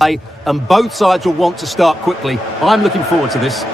and both sides will want to start quickly. I'm looking forward to this.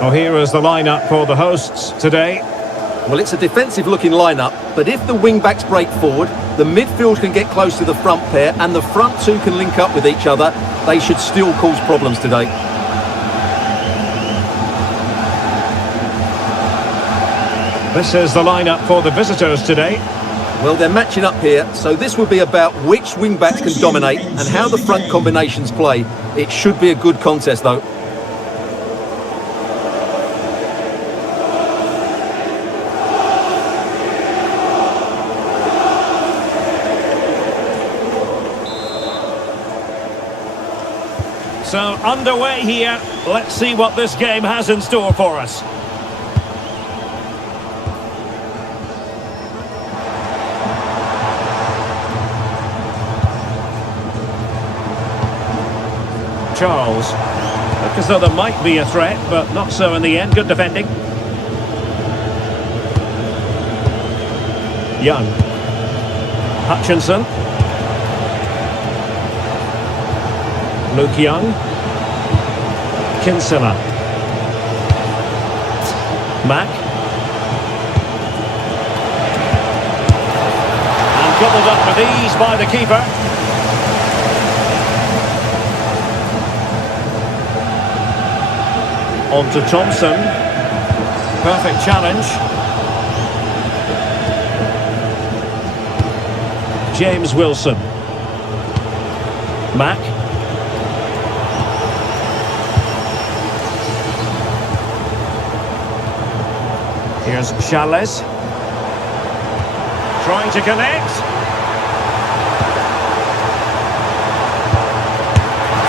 Well, here is the lineup for the hosts today. Well, it's a defensive-looking lineup, but if the wing-backs break forward, the midfield can get close to the front pair, and the front two can link up with each other, they should still cause problems today. This is the lineup for the visitors today. Well, they're matching up here, so this will be about which wing-backs can dominate and how the front combinations play. It should be a good contest, though. So, underway here. Let's see what this game has in store for us. Charles. Look as though there might be a threat, but not so in the end. Good defending. Young. Hutchinson. Luke Young. Kinsella. Mack. And gobbled up with ease by the keeper. On to Thompson. Perfect challenge. James Wilson. Mack. Here's Charles. Trying to connect.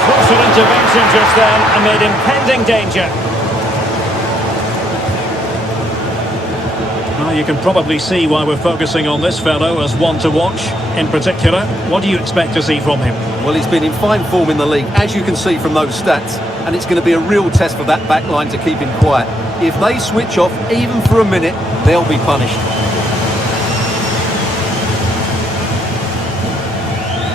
Crucial intervention just then amid impending danger. Well, you can probably see why we're focusing on this fellow as one to watch. In particular, what do you expect to see from him? Well, he's been in fine form in the league, as you can see from those stats, and it's going to be a real test for that back line to keep him quiet. If they switch off, even for a minute, they'll be punished.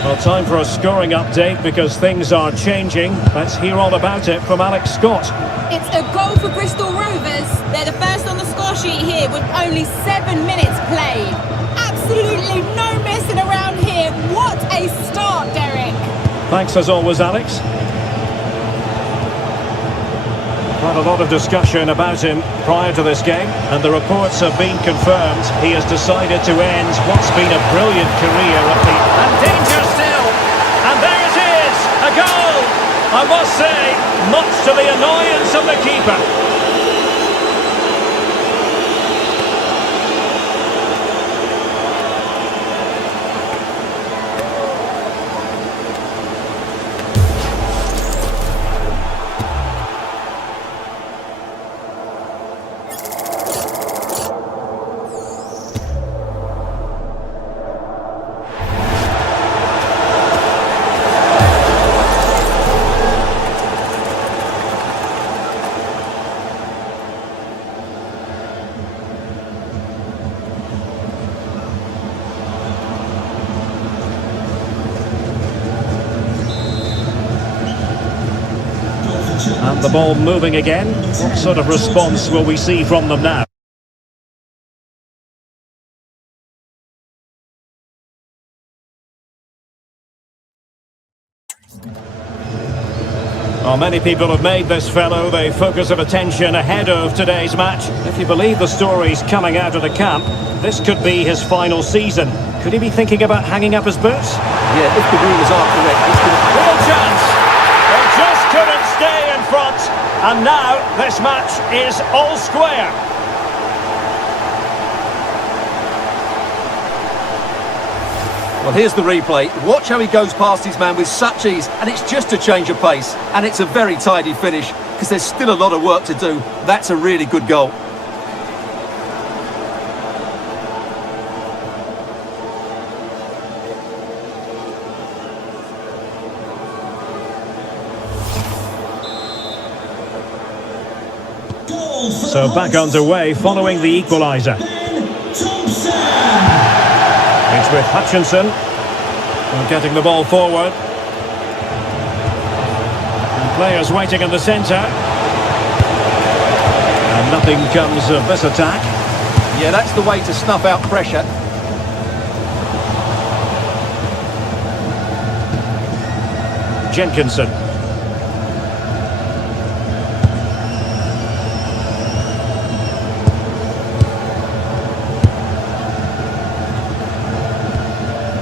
Well, time for a scoring update because things are changing. Let's hear all about it from Alex Scott. It's a goal for Bristol Rovers. They're the first on the score sheet here with only 7 minutes played. Absolutely no messing around here. What a start, Derek. Thanks as always, Alex. Had a lot of discussion about him prior to this game, and the reports have been confirmed. He has decided to end what's been a brilliant career at the... And danger still! And there it is! A goal! I must say, much to the annoyance of the keeper. And the ball moving again. What sort of response will we see from them now? Well, many people have made this fellow the focus of attention ahead of today's match. If you believe the stories coming out of the camp, this could be his final season. Could he be thinking about hanging up his boots? Yeah, if the rumours are correct, it's going to... Real chance! They just couldn't stay in front. And now this match is all square. Well, here's the replay. Watch how he goes past his man with such ease, and it's just a change of pace. And it's a very tidy finish, because there's still a lot of work to do. That's a really good goal. So back underway following the equaliser. It's with Hutchinson. Getting the ball forward. And players waiting in the centre. And nothing comes of this attack. Yeah, that's the way to snuff out pressure. Jenkinson.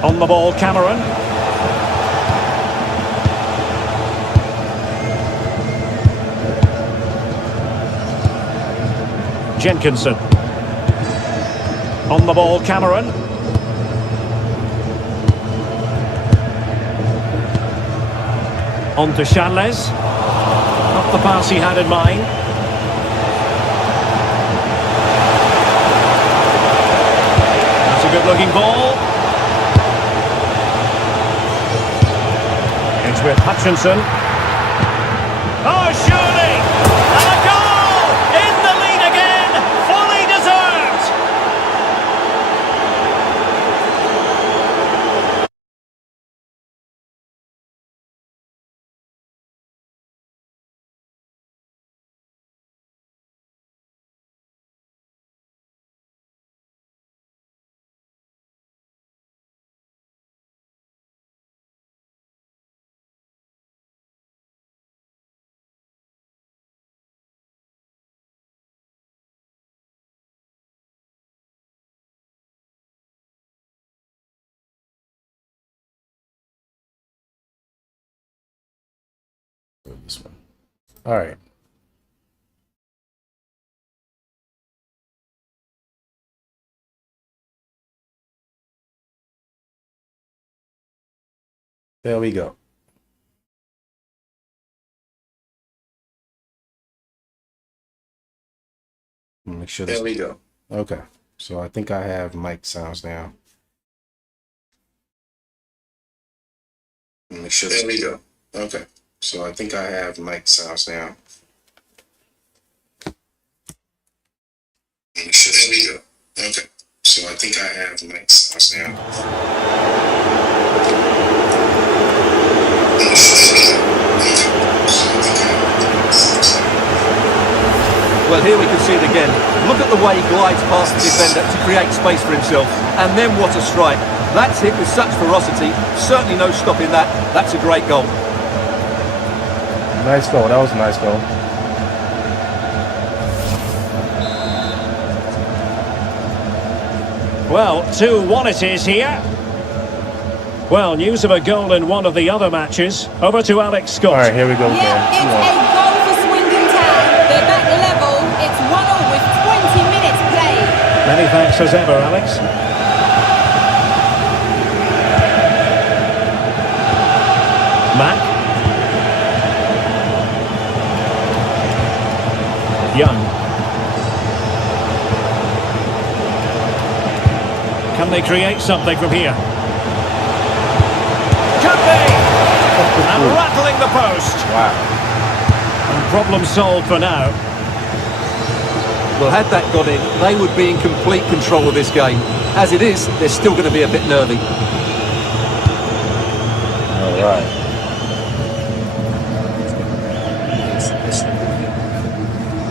On the ball, Cameron. Jenkinson. On the ball, Cameron. On to Chanles. Not the pass he had in mind. That's a good-looking ball. It's with Hutchinson. Oh, surely! And a goal! In the lead again! Fully deserved! This one. All right. There we go. Make sure there we go. Okay. So I think I have mic sounds now. Make sure there we go. Okay. So I think I have mic sounds now. Make sure there we go. Okay. So I think I have mic sounds now. Well, here we can see it again. Look at the way he glides past the defender to create space for himself. And then what a strike. That's hit with such ferocity. Certainly no stopping that. That's a great goal. Nice goal. That was a nice goal. Well, 2-1 it is here. Well, news of a goal in one of the other matches. Over to Alex Scott. All right, here we go again. Yeah, it's a goal for Swindon Town. They're back level. It's 1-1 with 20 minutes played. Many thanks as ever, Alex. Mack. Young. Can they create something from here? Could be! And rattling the post. Wow. And problem solved for now. Well, had that got in, they would be in complete control of this game. As it is, they're still going to be a bit nervy. All right.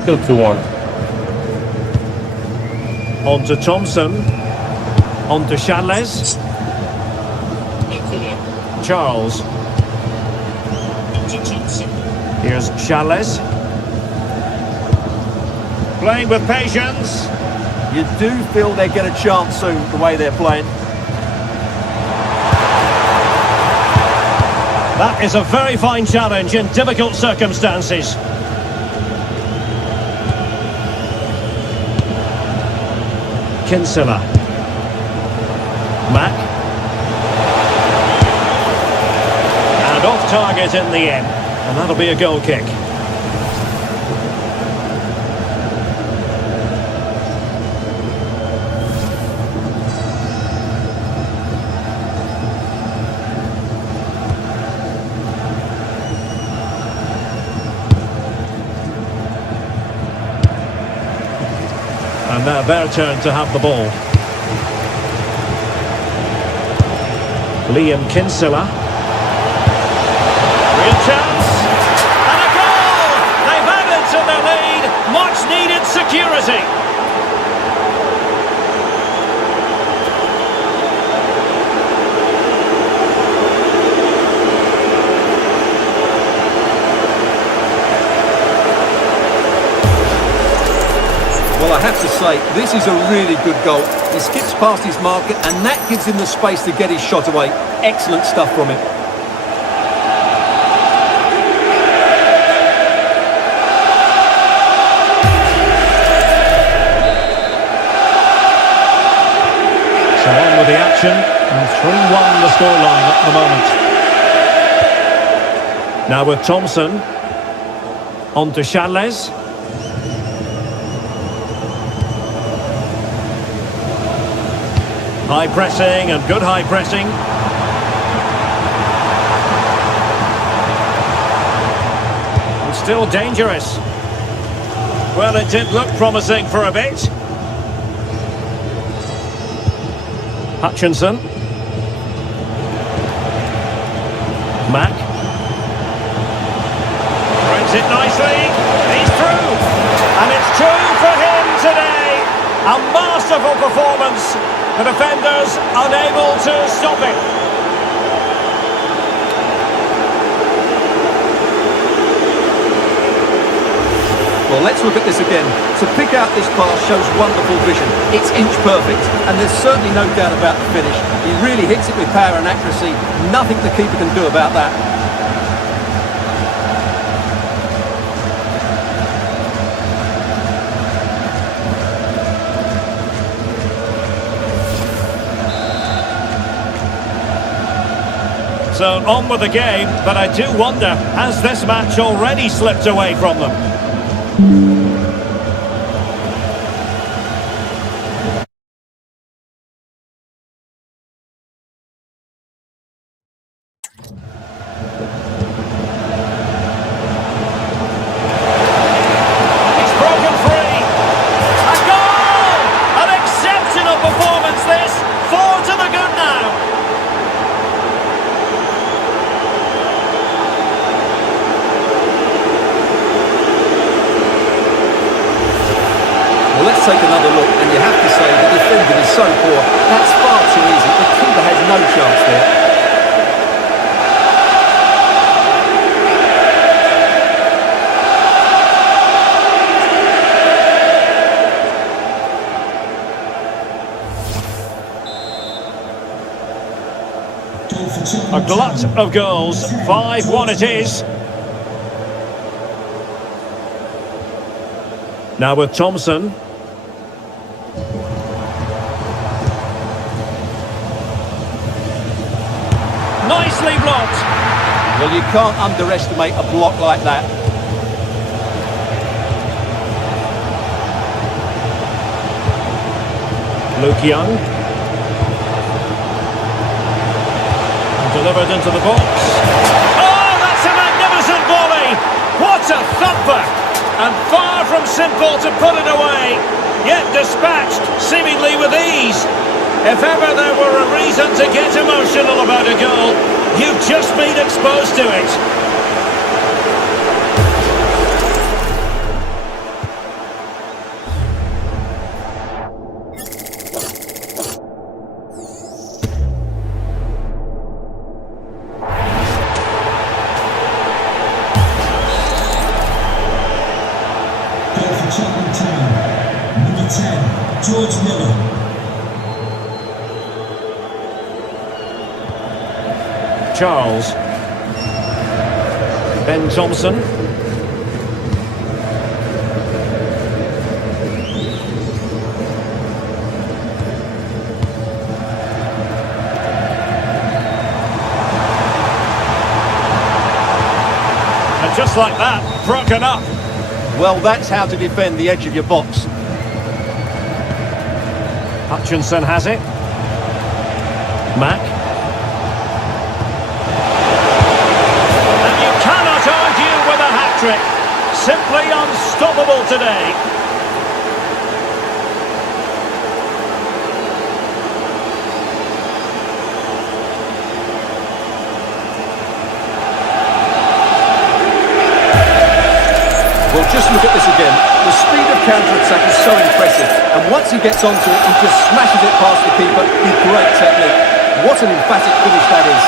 Still 2-1. On to Thompson. On to Chanles. Charles. Here's Charles. Playing with patience. You do feel they get a chance soon, the way they're playing. That is a very fine challenge in difficult circumstances. Kinsella. Mack. And off target in the end. And that'll be a goal kick. And now their turn to have the ball. Liam Kinsella. Real chance. And a goal! They've added to their lead. Much needed security. Well, I have to say, this is a really good goal. He skips past his marker, and that gives him the space to get his shot away. Excellent stuff from him. So on with the action, and 3-1 the scoreline at the moment. Now with Thompson, on to Charles. High pressing and good high pressing. And still dangerous. Well, it did look promising for a bit. Hutchinson. Mack. Threads it nicely. He's through. And it's two for him today. A masterful performance. The defenders unable to stop it. Well, let's look at this again. To pick out this pass shows wonderful vision. It's inch perfect, and there's certainly no doubt about the finish. He really hits it with power and accuracy. Nothing the keeper can do about that. So on with the game, but I do wonder, has this match already slipped away from them? He's broken free. A goal! An exceptional performance this. 4 to the good now. Well, let's take another look, and you have to say the defending is so poor. That's far too easy. The keeper has no chance there. A glut of goals. 5-1 it is. Now with Thompson. Nicely blocked. Well, you can't underestimate a block like that. Luke Young. Delivered into the box. Oh, that's a magnificent volley! What a thumper! And far from simple to put it away, yet dispatched seemingly with ease. If ever there were a reason to get emotional about a goal, you've just been exposed to it. Charles. Ben Thompson. And just like that, broken up. Well, that's how to defend the edge of your box. Hutchinson has it. Mack. And you cannot argue with a hat-trick. Simply unstoppable today. Well, just look at this again. The speed of counter-attack is so impressive. And once he gets onto it, he just smashes it past the keeper with great technique. What an emphatic finish that is.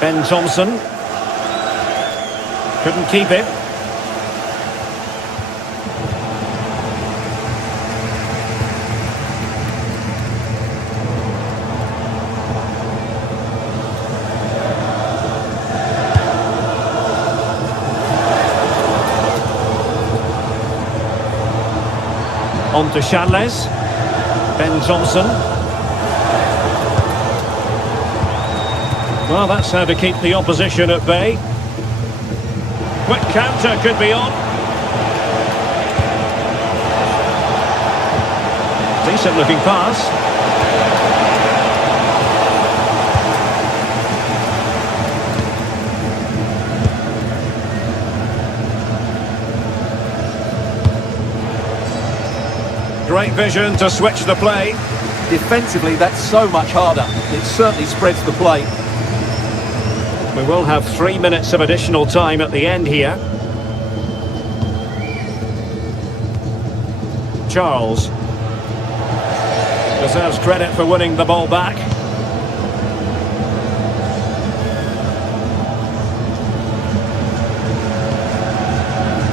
Ben Thompson. Couldn't keep it. On to Charles. Ben Thompson. Well, that's how to keep the opposition at bay. Quick counter could be on. Decent looking pass. Great vision to switch the play. Defensively, that's so much harder. It certainly spreads the play. We will have 3 minutes of additional time at the end here. Charles deserves credit for winning the ball back.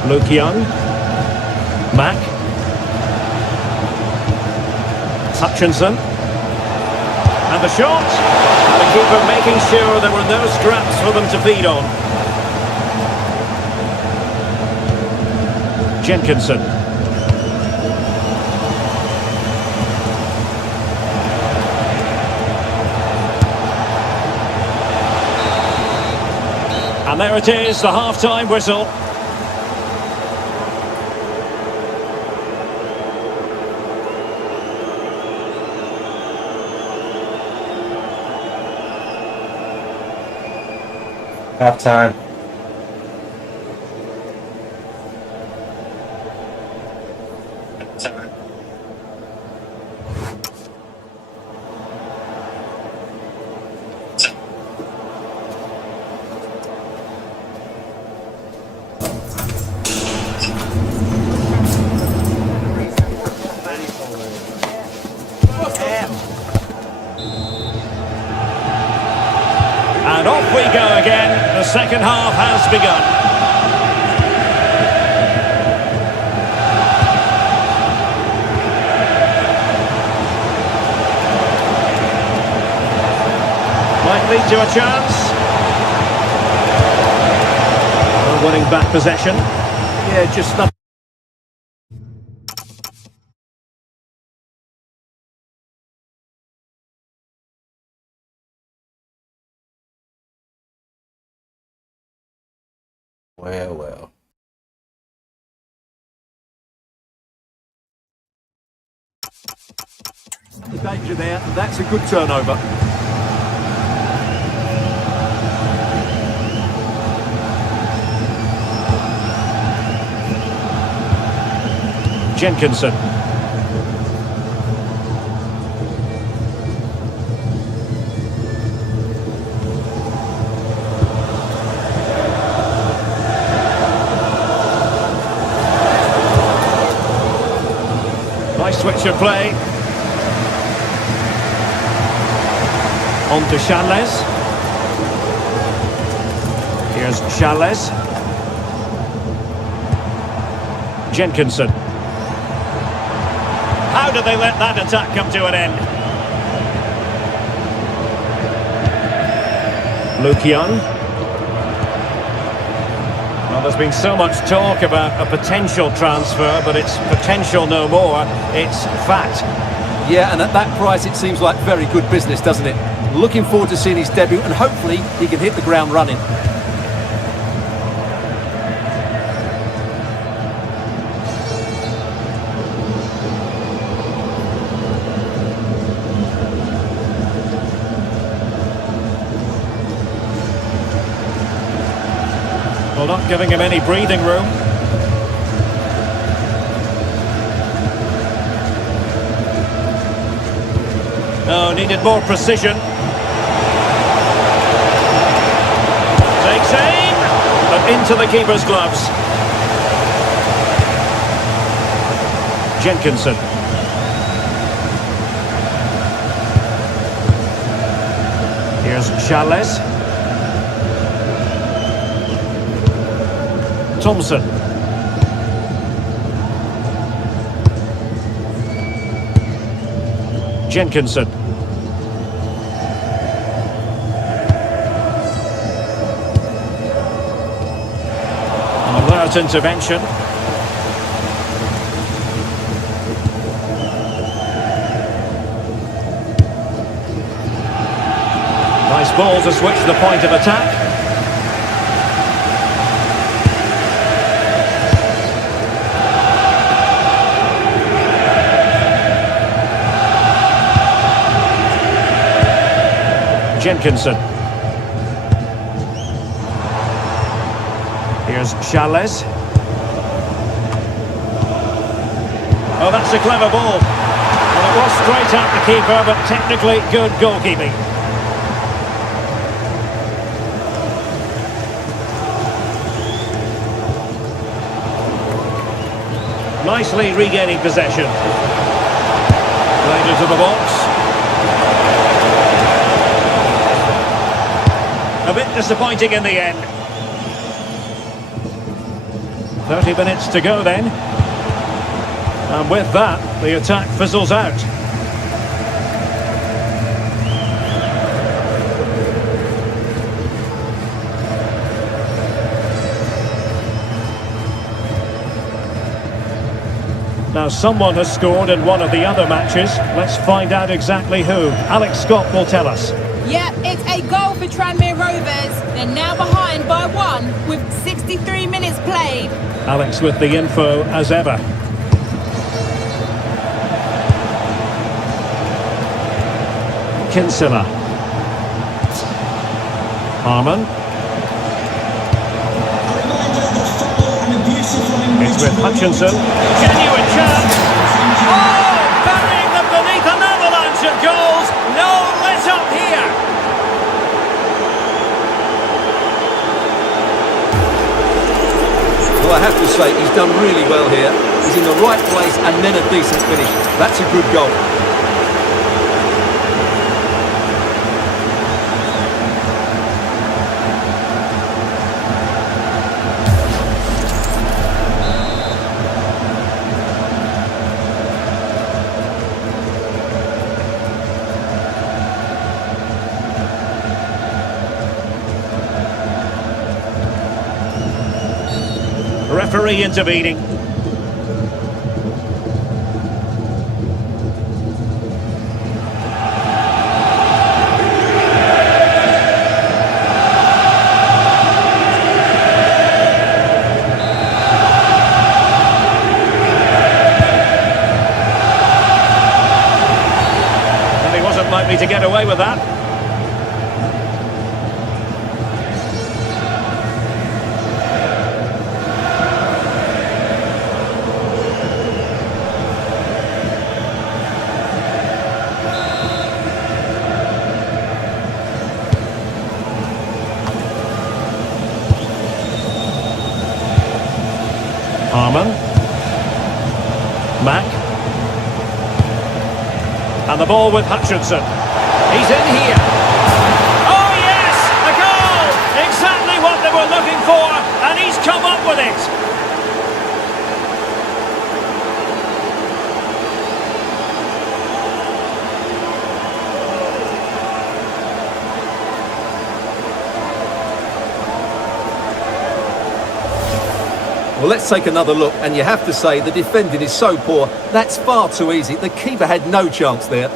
Luke Young. Mack. Hutchinson. And the shot. And the keeper making sure there were no scraps for them to feed on. Jenkinson. And there it is, the half-time whistle. Half time. And off we go again. The second half has begun. Might lead to a chance. Winning back possession. Yeah, just nothing. Well. The danger there, that's a good turnover. Jenkinson. Nice switch of play. On to Charles. Here's Charles. Jenkinson. How did they let that attack come to an end? Lukian. Well, there's been so much talk about a potential transfer, but it's potential no more, it's fact. Yeah, and at that price it seems like very good business, doesn't it? Looking forward to seeing his debut, and hopefully he can hit the ground running. Well, not giving him any breathing room. Oh, needed more precision. Takes aim, but into the keeper's gloves. Jenkinson. Here's Charles. Thompson. Jenkinson. Alert intervention. Nice ball to switch the point of attack. Jenkinson. Here's Charles. Oh, that's a clever ball. Well, it was straight at the keeper, but technically good goalkeeping. Nicely regaining possession. Played into the box. A bit disappointing in the end. 30 minutes to go then. And with that, the attack fizzles out. Now someone has scored in one of the other matches. Let's find out exactly who. Alex Scott will tell us. Yep, it's a goal for Tranmere Rovers. They're now behind by 1 with 63 minutes played. Alex with the info as ever. Kinsella. Harman. It's with Hutchinson. Genuine chance. Oh, burying them beneath an avalanche of goals. No let up here. Well, I have to say, he's done really well here. He's in the right place and then a decent finish. That's a good goal. Referee intervening. And he wasn't likely to get away with that. Harman. Mack. And the ball with Hutchinson. He's in here. Well, let's take another look, and you have to say the defending is so poor. That's far too easy. The keeper had no chance there.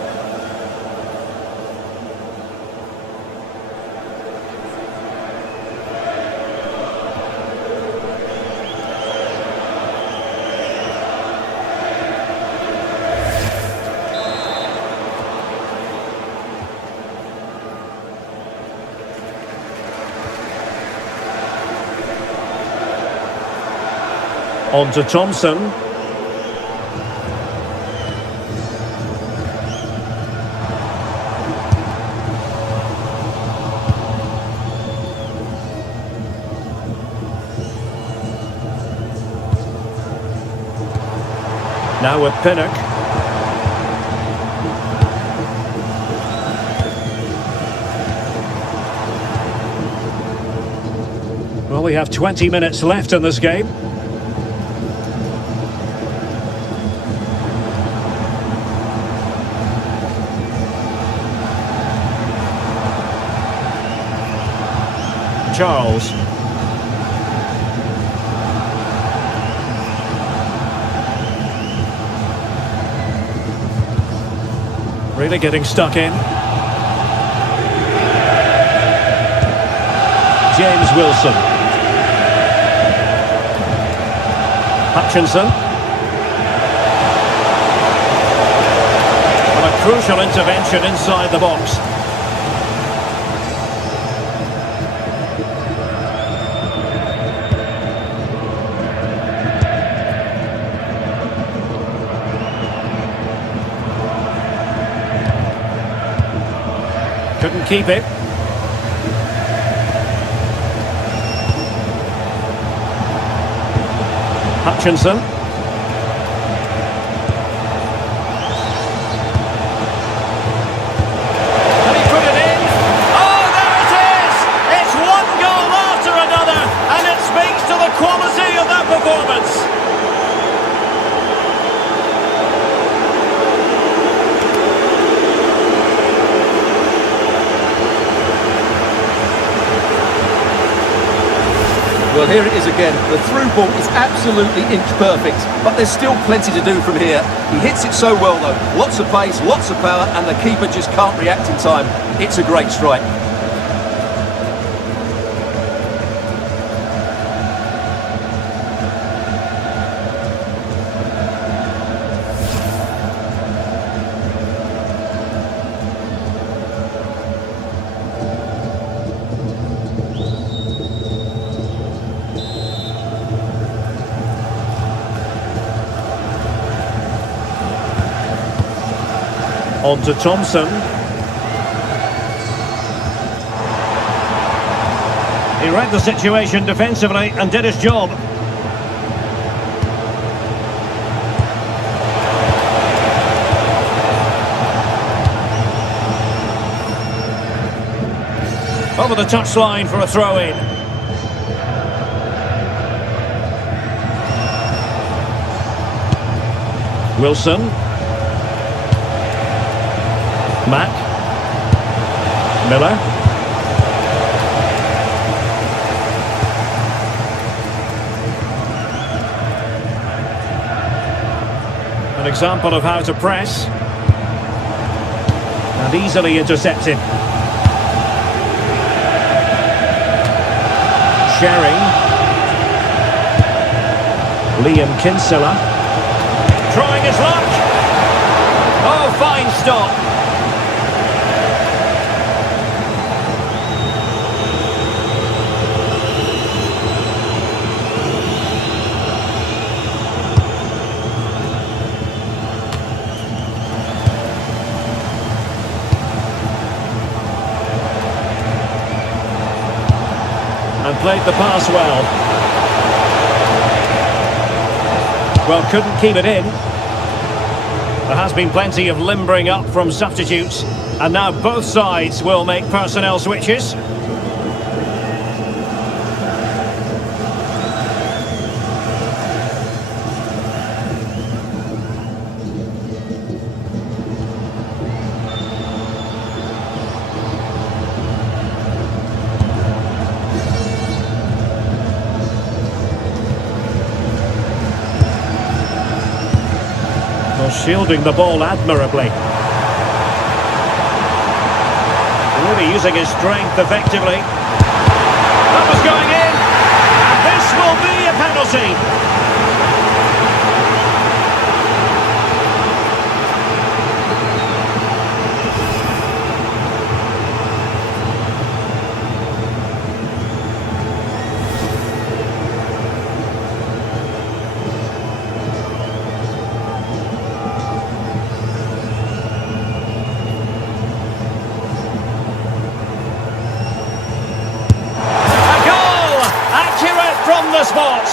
On to Thompson. Now with Pinnock. Well, we have 20 minutes left in this game. Charles. Really getting stuck in. James Wilson. Hutchinson. And a crucial intervention inside the box. Couldn't keep it. Hutchinson. And he put it in. Oh, there it is! It's one goal after another, and it speaks to the quality of that performance. Well, here it is again. The through ball is absolutely inch perfect, but there's still plenty to do from here. He hits it so well, though. Lots of pace, lots of power, and the keeper just can't react in time. It's a great strike. On to Thompson. He read the situation defensively and did his job. Over the touchline for a throw-in. Wilson. Mack. Miller. An example of how to press. And easily intercepted. Sherring. Liam Kinsella. Trying his luck. Oh, fine stop. And played the pass well. Well, couldn't keep it in. There has been plenty of limbering up from substitutes, and now both sides will make personnel switches. shielding the ball admirably. Really using his strength effectively. That was going in. And this will be a penalty. From the spot.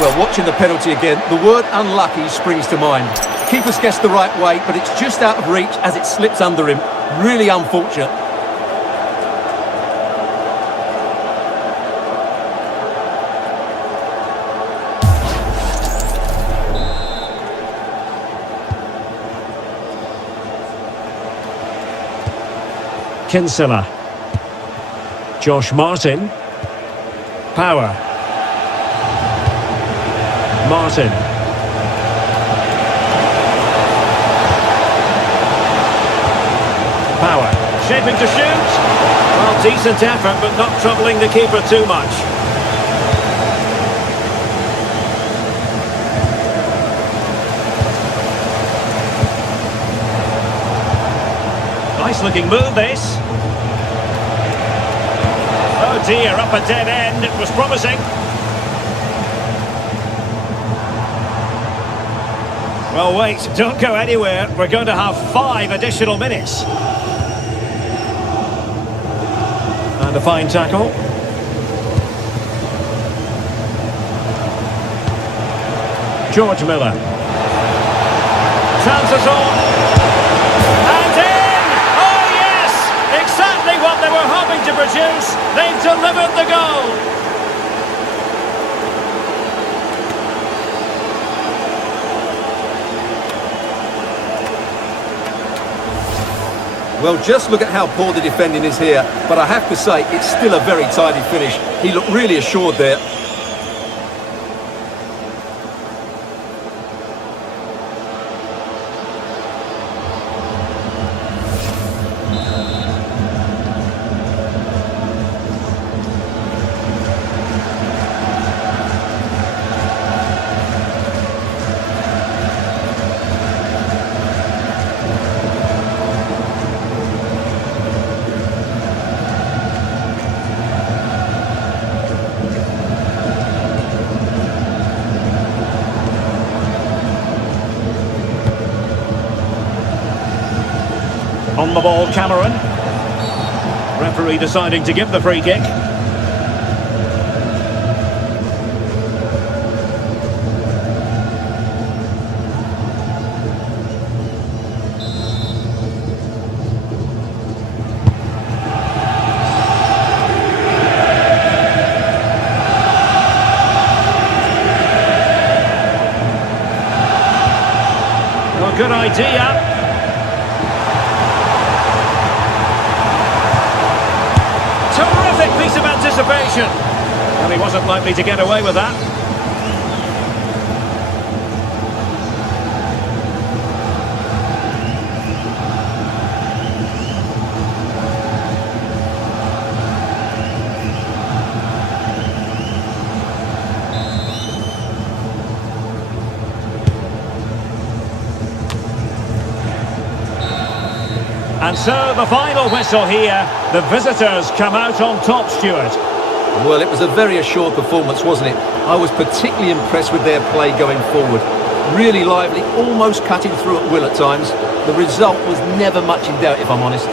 Well, watching the penalty again, the word unlucky springs to mind. Keeper's guessed the right way, but it's just out of reach as it slips under him. Really unfortunate. Kinsella. Josh Martin. Power. Martin. Power. Shaping to shoot. Well, decent effort, but not troubling the keeper too much. Nice looking move, this. Oh dear, up a dead end. It was promising. Well, wait, don't go anywhere. We're going to have 5 additional minutes. And a fine tackle. George Miller. Chances on. And in! Oh yes! Exactly what they were hoping to produce. They've delivered the goal. Well, just look at how poor the defending is here, but I have to say, it's still a very tidy finish. He looked really assured there. On the ball, Cameron. Referee deciding to give the free kick. Well, good idea. Piece of anticipation. Well, he wasn't likely to get away with that. And so the final whistle here. The visitors come out on top, Stuart. Well, it was a very assured performance, wasn't it? I was particularly impressed with their play going forward. Really lively, almost cutting through at will at times. The result was never much in doubt, if I'm honest.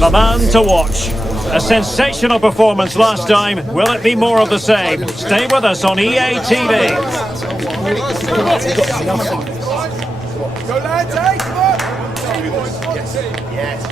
The man to watch. A sensational performance last time. Will it be more of the same? Stay with us on EA TV. Go lads, hey, come on! Yes.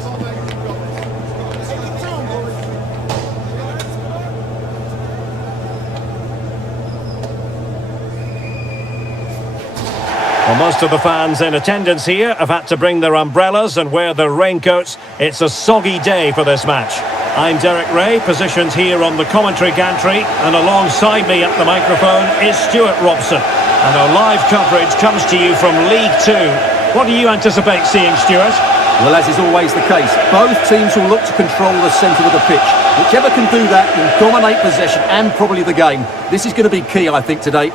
Well, most of the fans in attendance here have had to bring their umbrellas and wear their raincoats. It's a soggy day for this match. I'm Derek Ray, positioned here on the commentary gantry, and alongside me at the microphone is Stuart Robson. And our live coverage comes to you from League Two. What do you anticipate seeing, Stuart? Well, as is always the case, both teams will look to control the centre of the pitch. Whichever can do that will dominate possession and probably the game. This is going to be key, I think, today.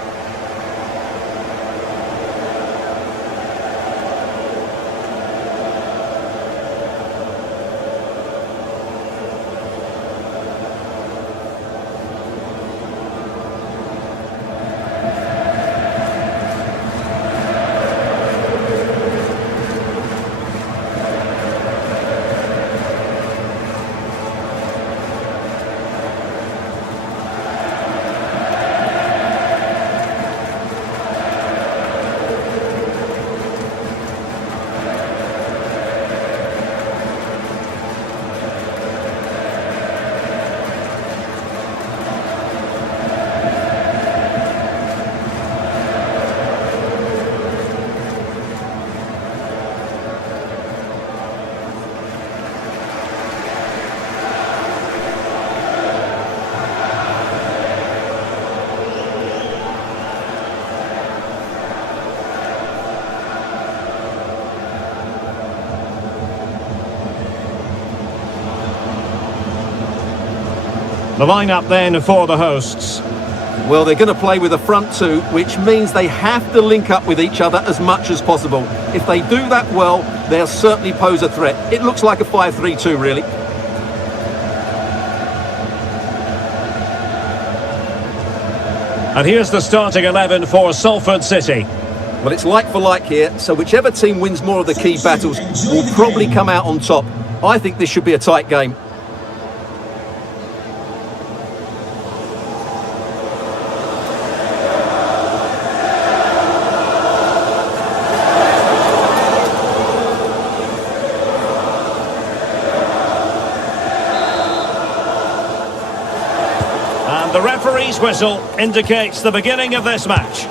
The lineup then for the hosts. Well, they're going to play with a front two, which means they have to link up with each other as much as possible. If they do that well, they'll certainly pose a threat. It looks like a 5-3-2, really. And here's the starting 11 for Salford City. Well, it's like for like here, so whichever team wins more of the key battles will probably come out on top. I think this should be a tight game. The referee's whistle indicates the beginning of this match.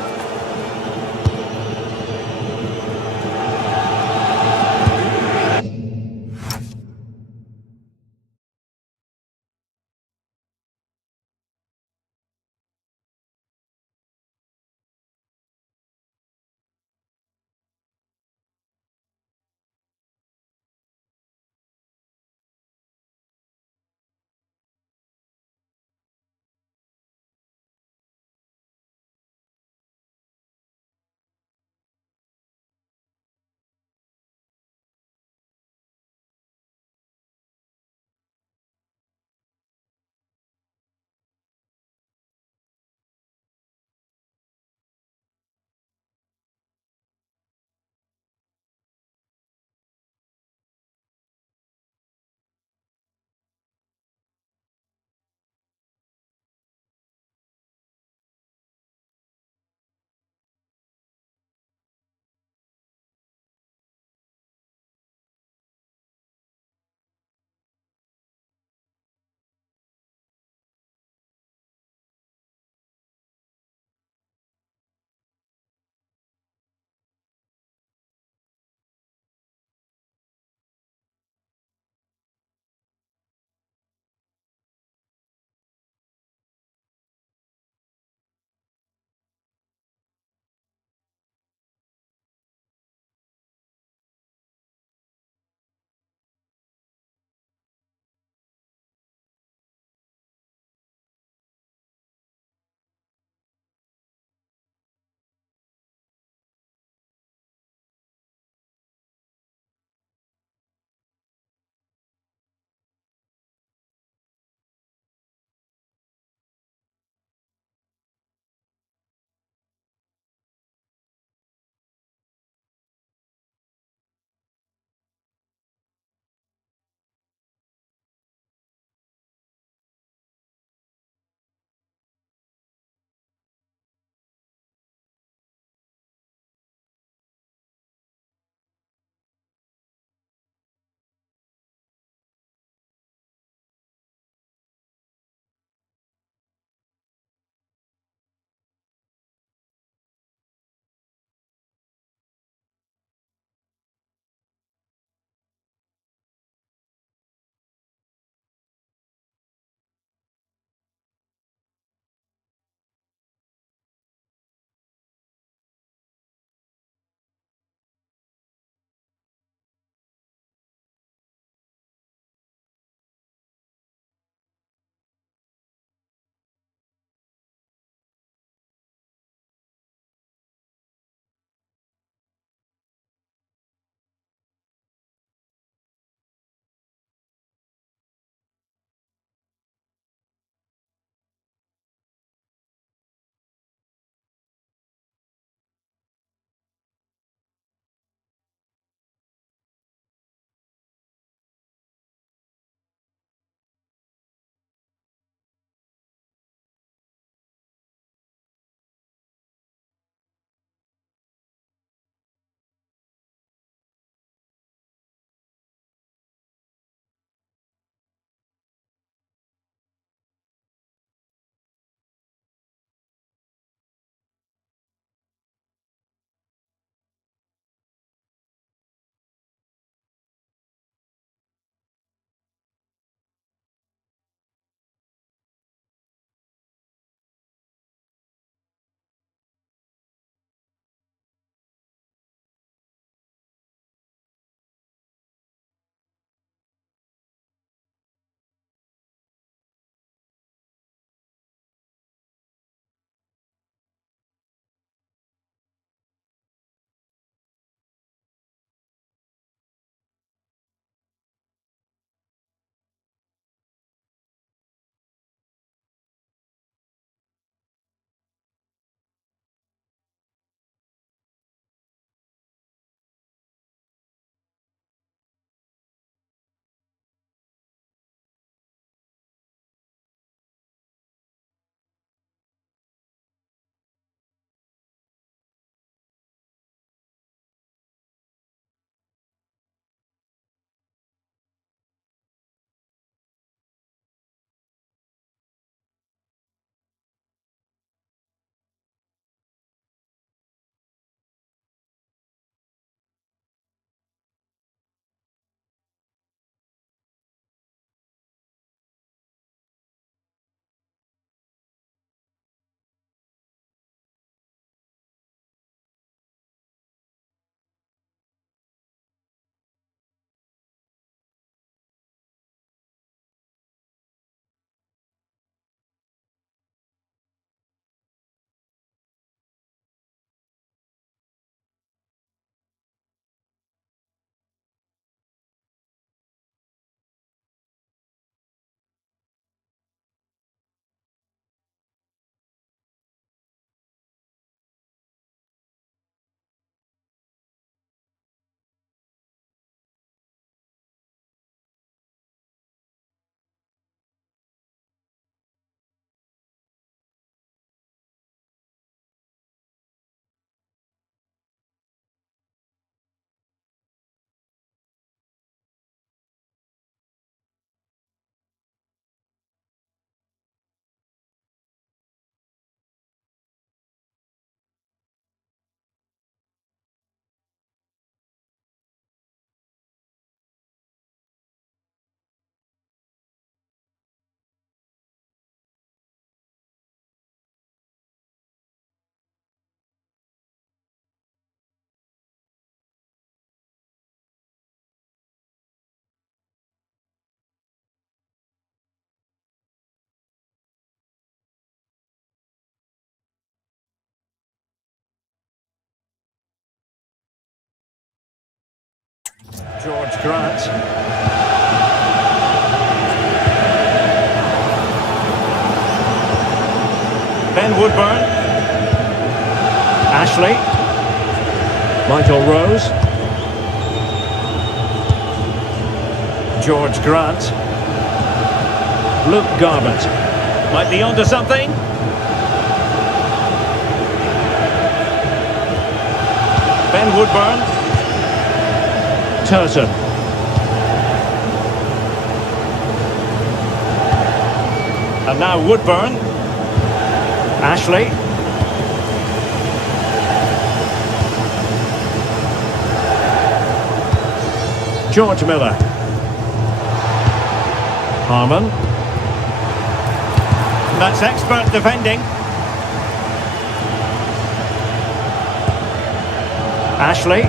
George Grant. Ben Woodburn. Ashley. Michael Rose. George Grant. Luke Garbutt. Might be onto something. Ben Woodburn. Turton. And now Woodburn. Ashley. George Miller. Harman. That's expert defending. Ashley.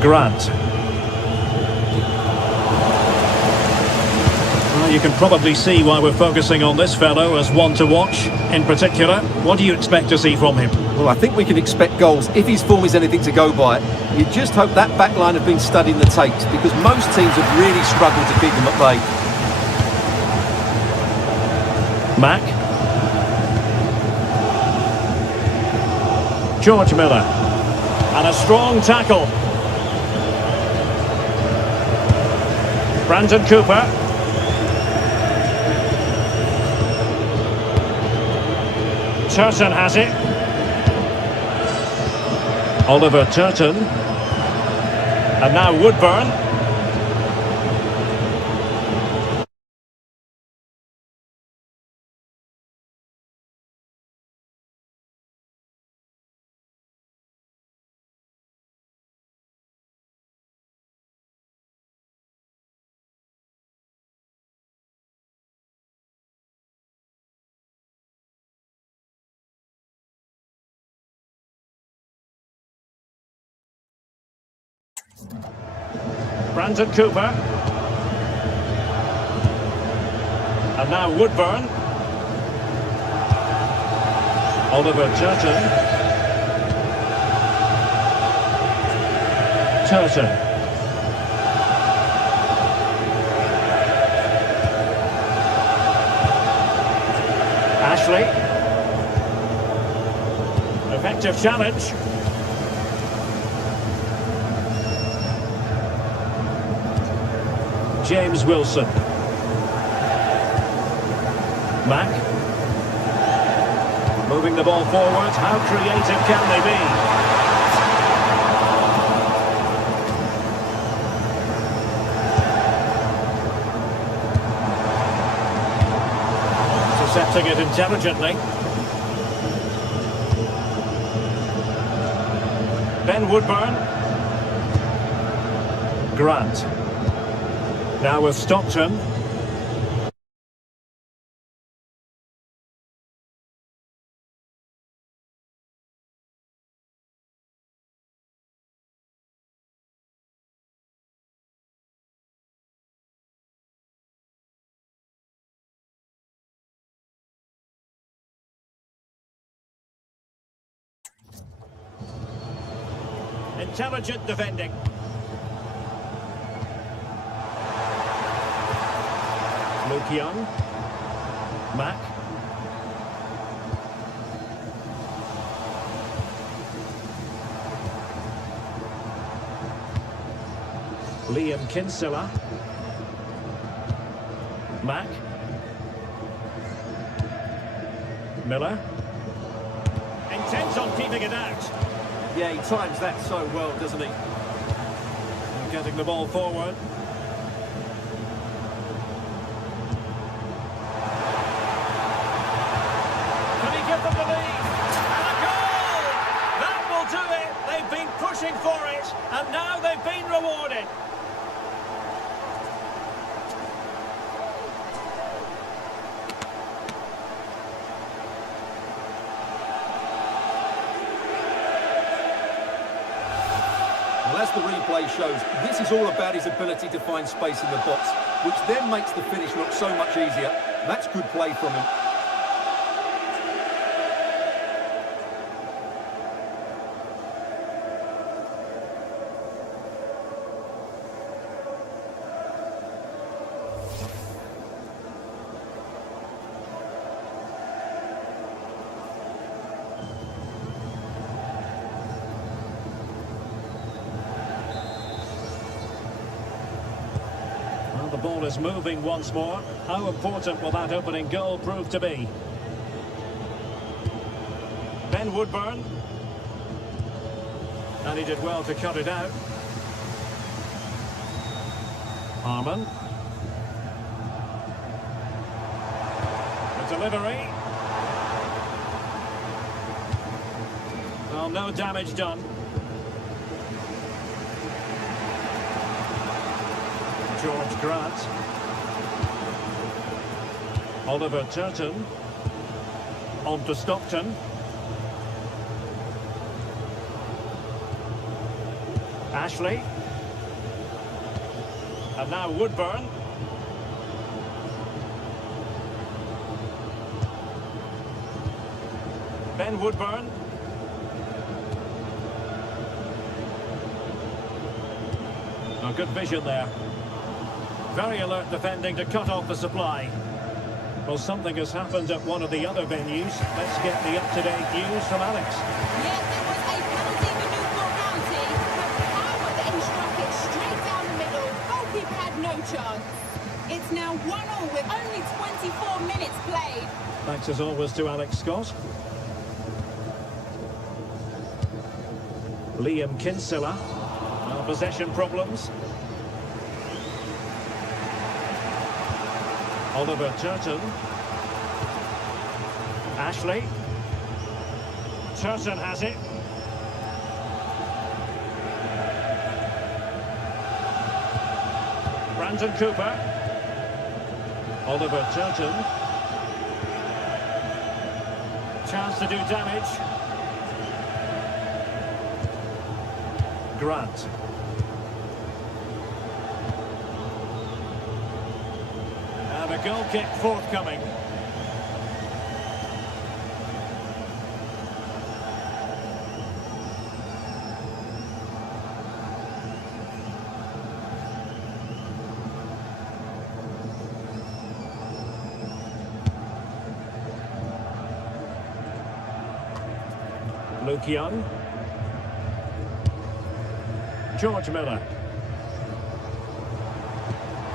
Grant. Well, you can probably see why we're focusing on this fellow as one to watch. In particular, what do you expect to see from him? Well, I think we can expect goals if his form is anything to go by. You just hope that back line have been studying the tapes, because most teams have really struggled to keep them at bay. Mack. George Miller. And a strong tackle. Brandon Cooper. Turton has it. Oliver Turton. And now Woodburn. Brandon Cooper. And now Woodburn. Oliver Turton. Turton. Ashley. Effective challenge. James Wilson. Mack. Moving the ball forward. How creative can they be? Intercepting it intelligently. Ben Woodburn. Grant. Now with Stockton. Intelligent defending. Luke Young. Mack. Liam Kinsella. Mack. Miller. Intent on keeping it out. Yeah, he times that so well, doesn't he? And getting the ball forward. Can he give them the lead? And a goal! That will do it. They've been pushing for it, and now they've been rewarded. Well, as the replay shows, this is all about his ability to find space in the box, which then makes the finish look so much easier. That's good play from him. the ball is moving once more. How important will that opening goal prove to be? Ben Woodburn. And he did well to cut it out. Harman. The delivery. Well, no damage done. George Grant. Oliver Turton. On to Stockton. Ashley. And now Woodburn. Ben Woodburn. Oh, good vision there. Very alert defending to cut off the supply. Well, something has happened at one of the other venues. Let's get the up-to-date news from Alex. Yes, it was a penalty for Newport County, but power that he struck it straight down the middle. Goalkeeper had no chance. It's now 1-1 with only 24 minutes played. Thanks as always to Alex Scott. Liam Kinsella. Well, possession problems. Oliver Turton. Ashley. Turton has it. Brandon Cooper. Oliver Turton. Chance to do damage. Grant. And a goal kick forthcoming. Luke Young. George Miller.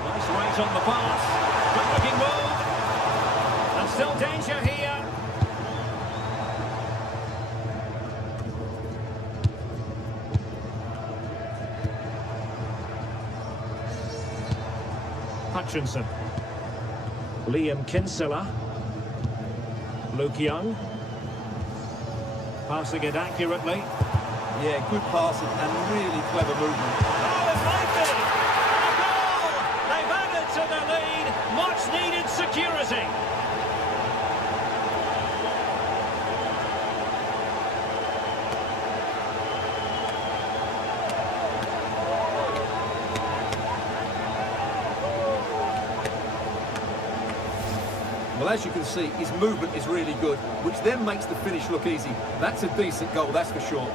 Nice weight on the pass. Good looking move. And still danger here. Hutchinson. Liam Kinsella. Luke Young. Passing it accurately. Yeah, good passing and really clever movement. Oh, it might be! A goal! They've added to their lead. Much needed security. Well, as you can see, his movement is really good, which then makes the finish look easy. That's a decent goal, that's for sure.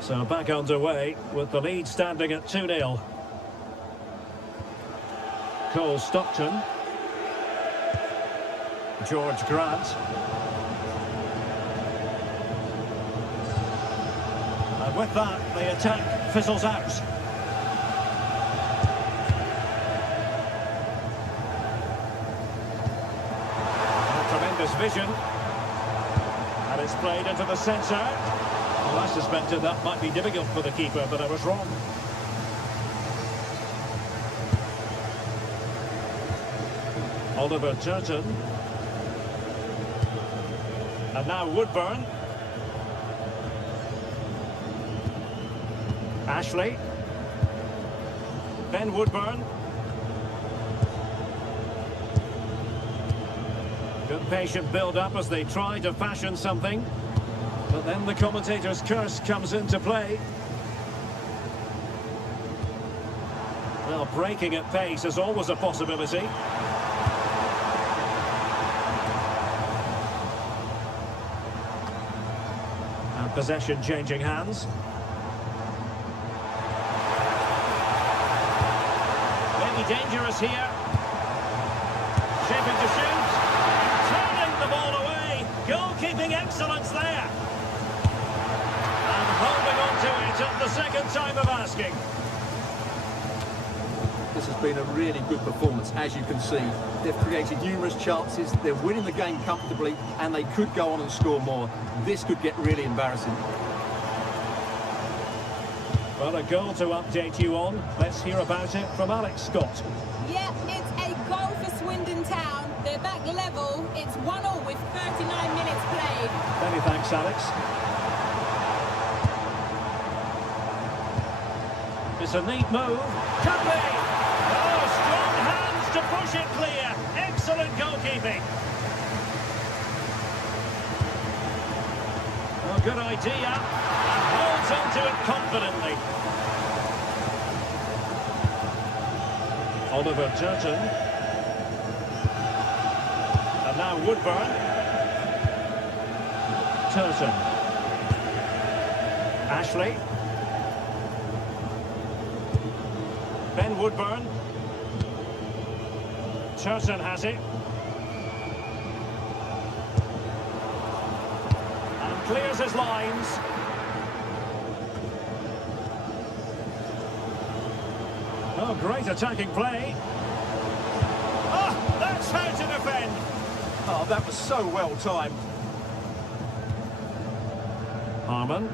So back underway with the lead standing at 2-0. Cole Stockton. George Grant. And with that, the attack fizzles out. Tremendous vision. And it's played into the centre. Well, I suspected that might be difficult for the keeper, but I was wrong. Oliver Turton. And now Woodburn. Ashley. Ben Woodburn. Good patient build-up as they try to fashion something. But then the commentator's curse comes into play. Well, breaking at pace is always a possibility. Possession changing hands. be dangerous here. Shaping to shoot. Turning the ball away. Goalkeeping excellence there. And holding on to it at the second time of asking. This has been a really good performance, as you can see. They've created numerous chances, they're winning the game comfortably, and they could go on and score more. This could get really embarrassing. Well, a goal to update you on. Let's hear about it from Alex Scott. Yeah, it's a goal for Swindon Town. They're back level. It's 1-1 with 39 minutes played. Many thanks, Alex. It's a neat move. Can be! Oh, strong hands to push it clear. Excellent goalkeeping. Oh, good idea. And holds onto it confidently. Oliver Turton. And now Woodburn. Turton. Ashley. Ben Woodburn. Turton has it. And clears his lines. Oh, great attacking play. Ah, that's how to defend. Oh, that was so well timed. Harman.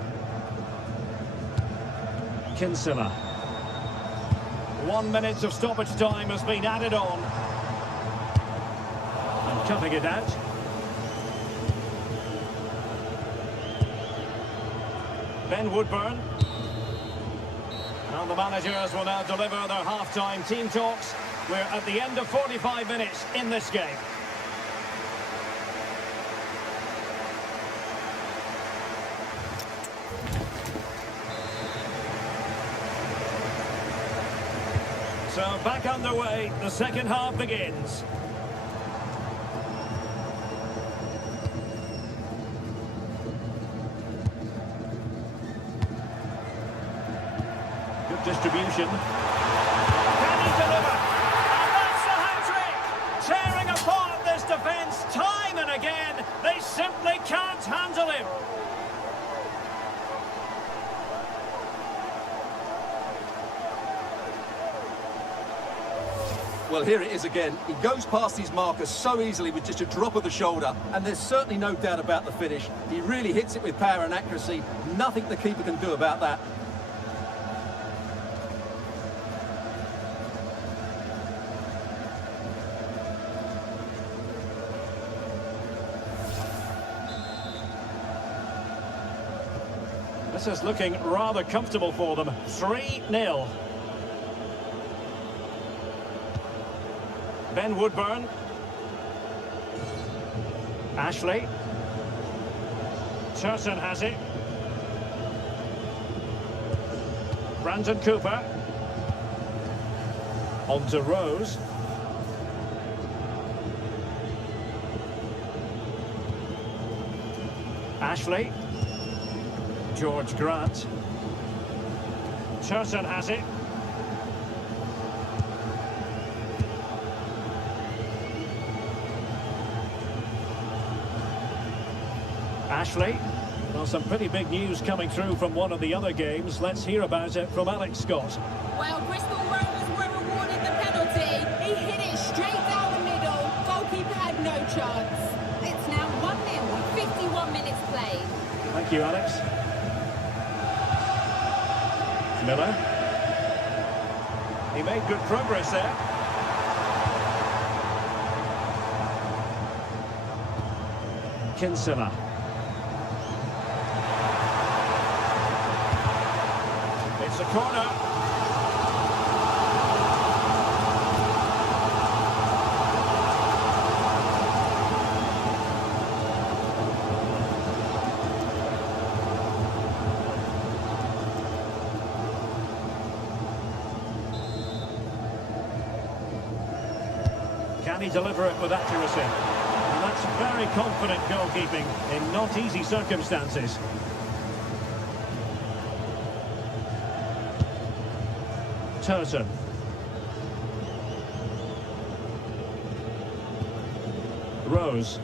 Kinsella. 1 minute of stoppage time has been added on. And cutting it out. Ben Woodburn. And the managers will now deliver their half-time team talks. We're at the end of 45 minutes in this game. So back underway, the second half begins. Good distribution. Can he deliver? And that's the hat-trick! Tearing apart this defence time and again. They simply can't handle him. Well, here it is again. He goes past his marker so easily with just a drop of the shoulder, and there's certainly no doubt about the finish. He really hits it with power and accuracy. Nothing the keeper can do about that. This is looking rather comfortable for them. 3-0. Ben Woodburn. Ashley. Turton has it. Brandon Cooper. On to Rose. Ashley. George Grant. Turton has it. Ashley. Well, some pretty big news coming through from one of the other games. Let's hear about it from Alex Scott. Well, Bristol Rovers were awarded the penalty. He hit it straight down the middle. Goalkeeper had no chance. It's now 1-0 with 51 minutes played. Thank you, Alex. Miller. He made good progress there. Kinsella. It's a corner. Can he deliver it with accuracy? And that's very confident goalkeeping in not easy circumstances. Turton. Rose.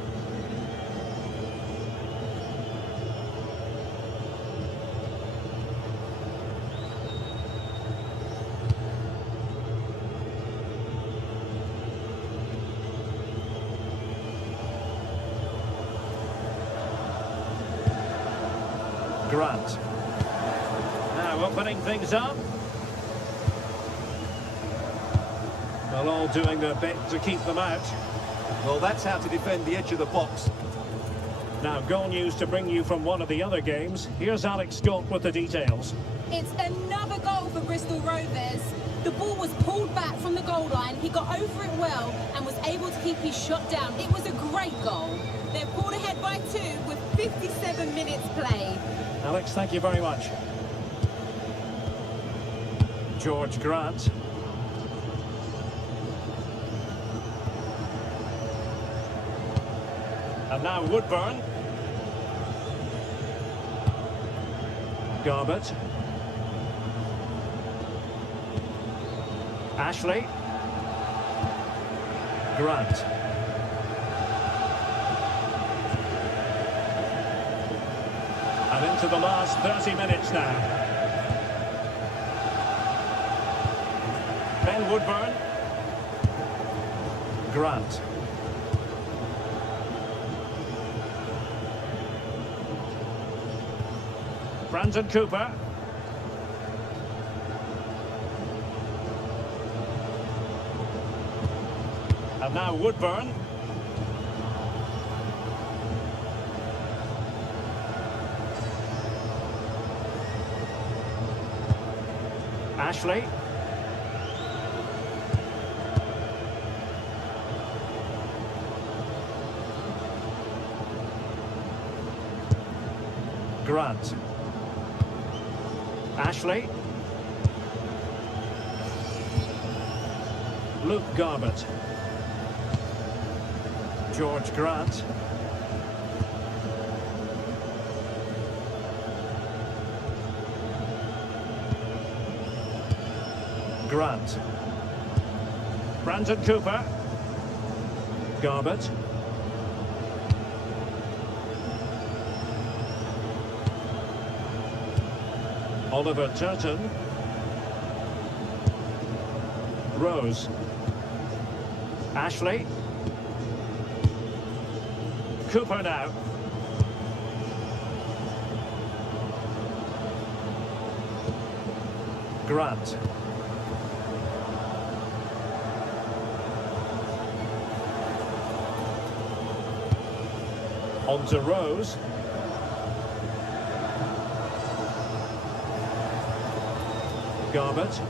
Grant. Now opening things up. Well, all doing their bit to keep them out. Well, that's how to defend the edge of the box. Now, goal news to bring you from one of the other games. Here's Alex Scott with the details. It's another goal for Bristol Rovers. The ball was pulled back from the goal line. He got over it well and was able to keep his shot down. It was a great goal. They're pulled ahead by 2 with 57 minutes played. Alex, thank you very much. George Grant. And now Woodburn. Garbett. Ashley. Grant. And into the last 30 minutes now. Ben Woodburn. Grant. Brandon Cooper. And now Woodburn. Ashley. Grant. Ashley. Luke Garbett. George Grant. Grant. Brandon Cooper. Garbett. Oliver Turton. Rose. Ashley. Cooper now. Grant. On to Rose. Garbett.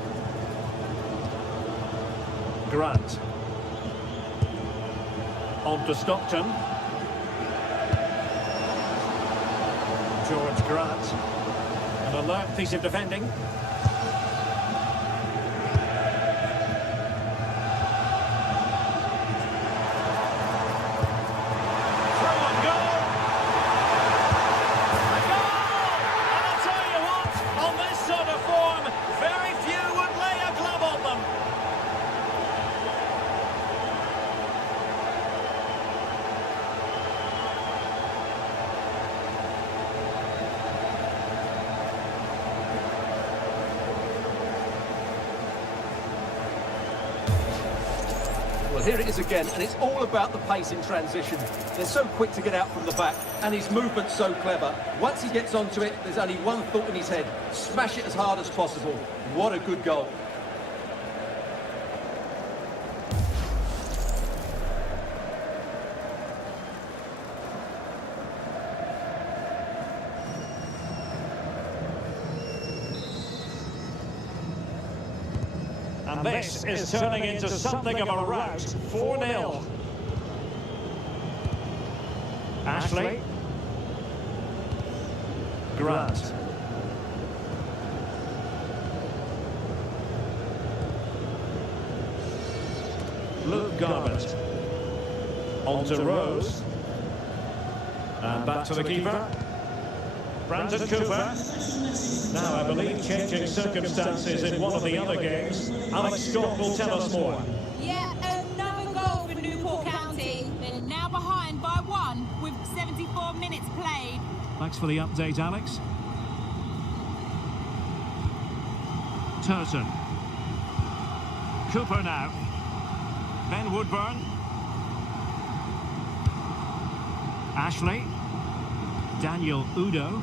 Grant. On to Stockton. George Grant. An alert piece of defending. Throw and goal! A goal! And I'll tell you what, on this sort of form, very few would lay a glove on them. Well, here it is again, and it's all about the pace in transition. They're so quick to get out from the back, and his movement's so clever. Once he gets onto it, there's only one thought in his head: smash it as hard as possible. What a good goal. And this is turning into something of a rout. 4-0. Ashley. Grant. Luke Garbett. On to Rose. And back to the keeper. Brandon Cooper. Now, I believe changing circumstances in one of the other games. Alex Scott will tell us more. Yeah, another goal for Newport County. They're now behind Thanks for the update, Alex. Turton. Cooper now. Ben Woodburn. Ashley. Daniel Udo.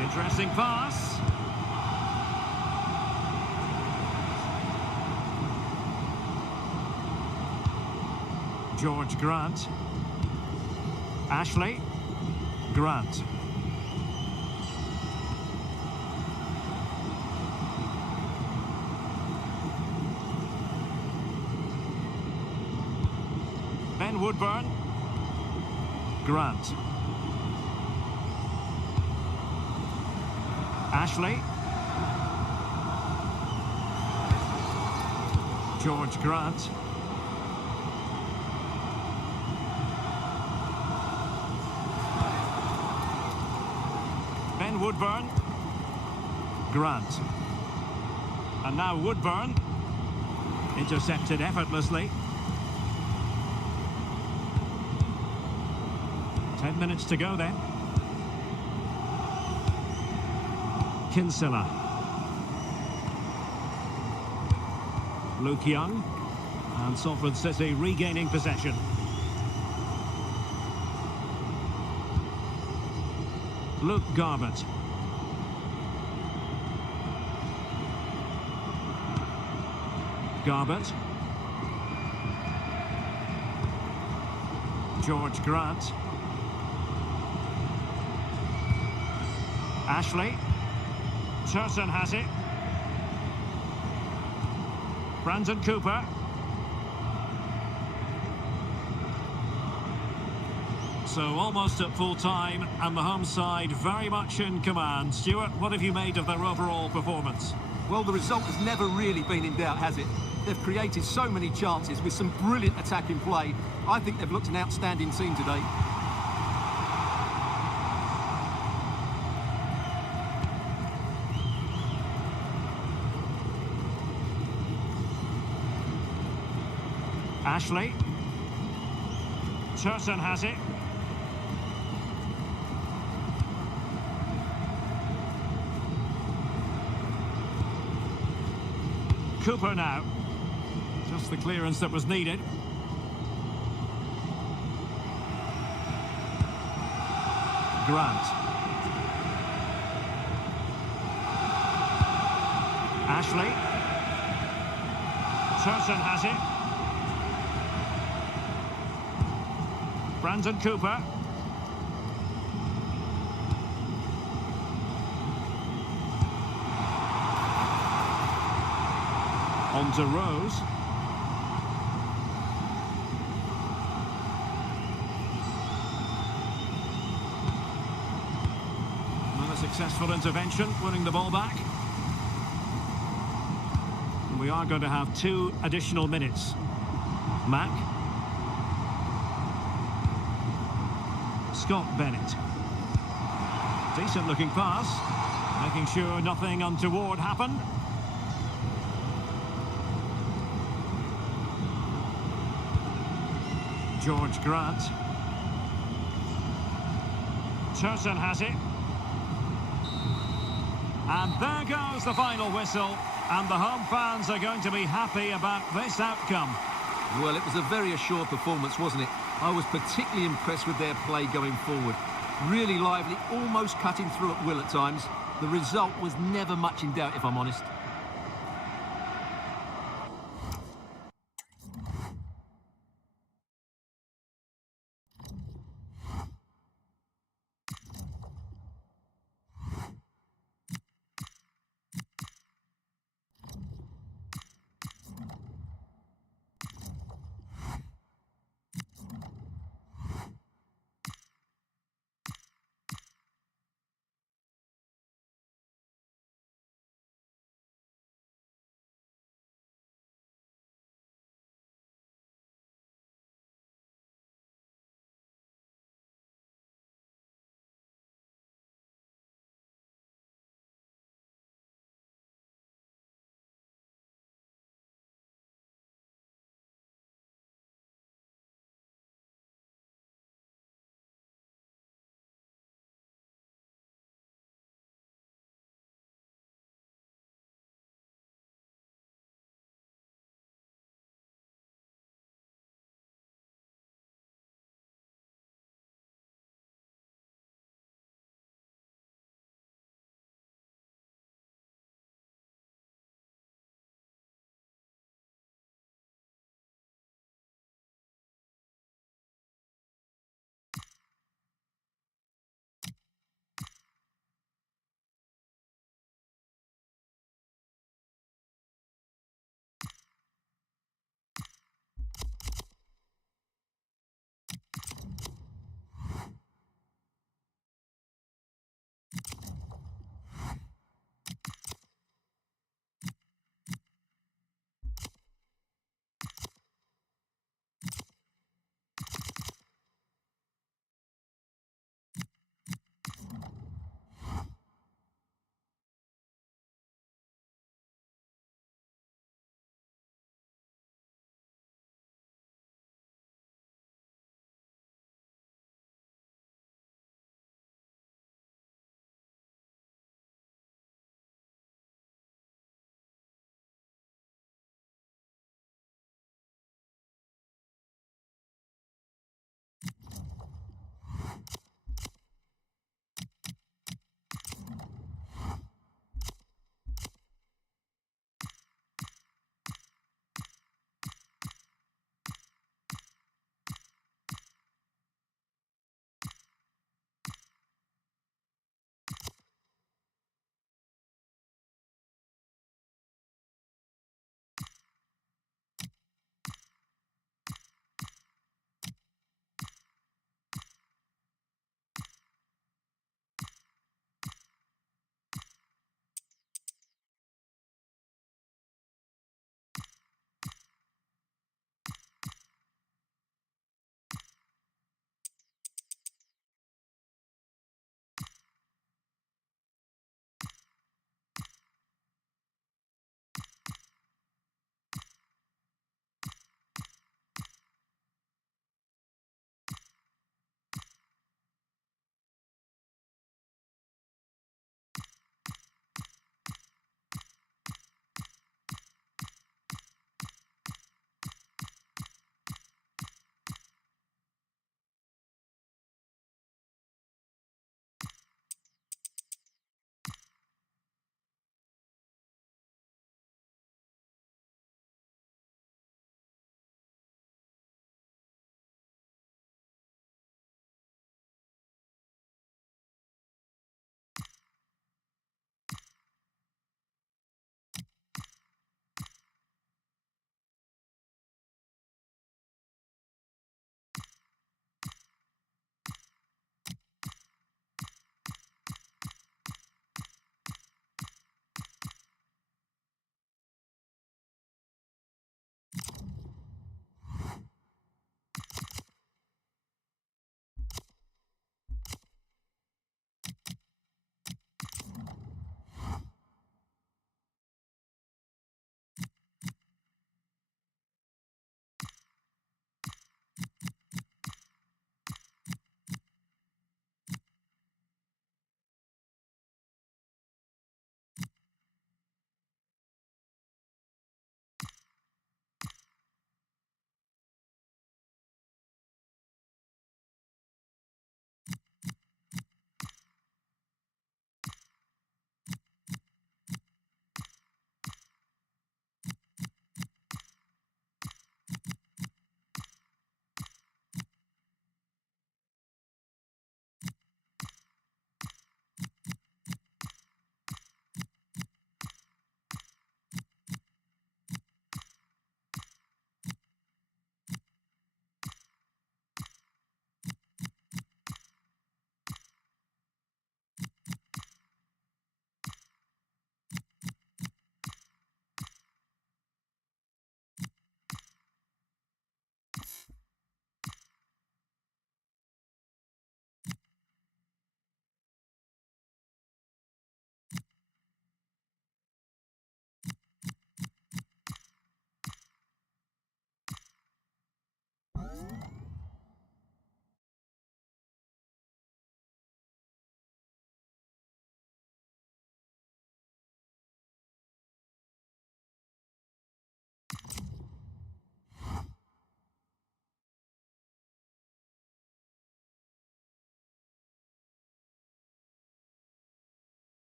Interesting pass. George Grant. Ashley. Grant. Ben Woodburn. Grant. Ashley. George Grant. Ben Woodburn. Grant. And now Woodburn. Intercepted effortlessly. 10 minutes to go then. Kinsella. Luke Young. And Salford City regaining possession. Luke Garbutt. Garbutt. George Grant. Ashley. Turton has it. Brandon Cooper. So almost at full time, and the home side very much in command. Stuart, what have you made of their overall performance? Well, the result has never really been in doubt, has it? They've created so many chances with some brilliant attacking play. I think they've looked an outstanding team today. Ashley. Turton has it. Cooper now. Just the clearance that was needed. Grant. Ashley. Turton has it. Brandon Cooper. On to Rose. Another successful intervention, winning the ball back. And we are going to have 2 additional minutes. Mack. Scott Bennett. Decent looking pass. Making sure nothing untoward happened. George Grant. Turton has it. And there goes the final whistle. And the home fans are going to be happy about this outcome. Well, it was a very assured performance, wasn't it? I was particularly impressed with their play going forward. Really lively, almost cutting through at will at times. The result was never much in doubt, if I'm honest.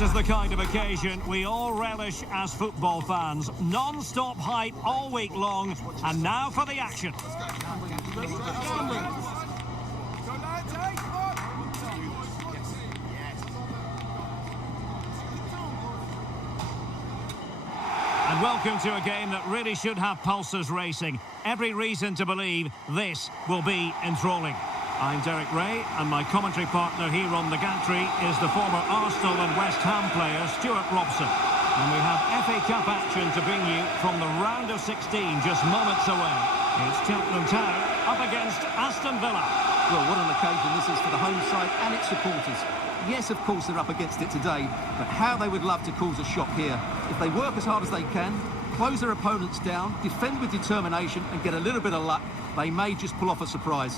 This is the kind of occasion we all relish as football fans. Non-stop hype all week long, and now for the action. Go, lads, hey, come on! And welcome to a game that really should have pulses racing. Every reason to believe this will be enthralling. I'm Derek Ray, and my commentary partner here on the gantry is the former Arsenal and West Ham player Stuart Robson. And we have FA Cup action to bring you from the round of 16 just moments away. It's Cheltenham Town up against Aston Villa. Well, what an occasion this is for the home side and its supporters. Yes, of course, they're up against it today, but how they would love to cause a shock here. If they work as hard as they can, close their opponents down, defend with determination and get a little bit of luck, they may just pull off a surprise.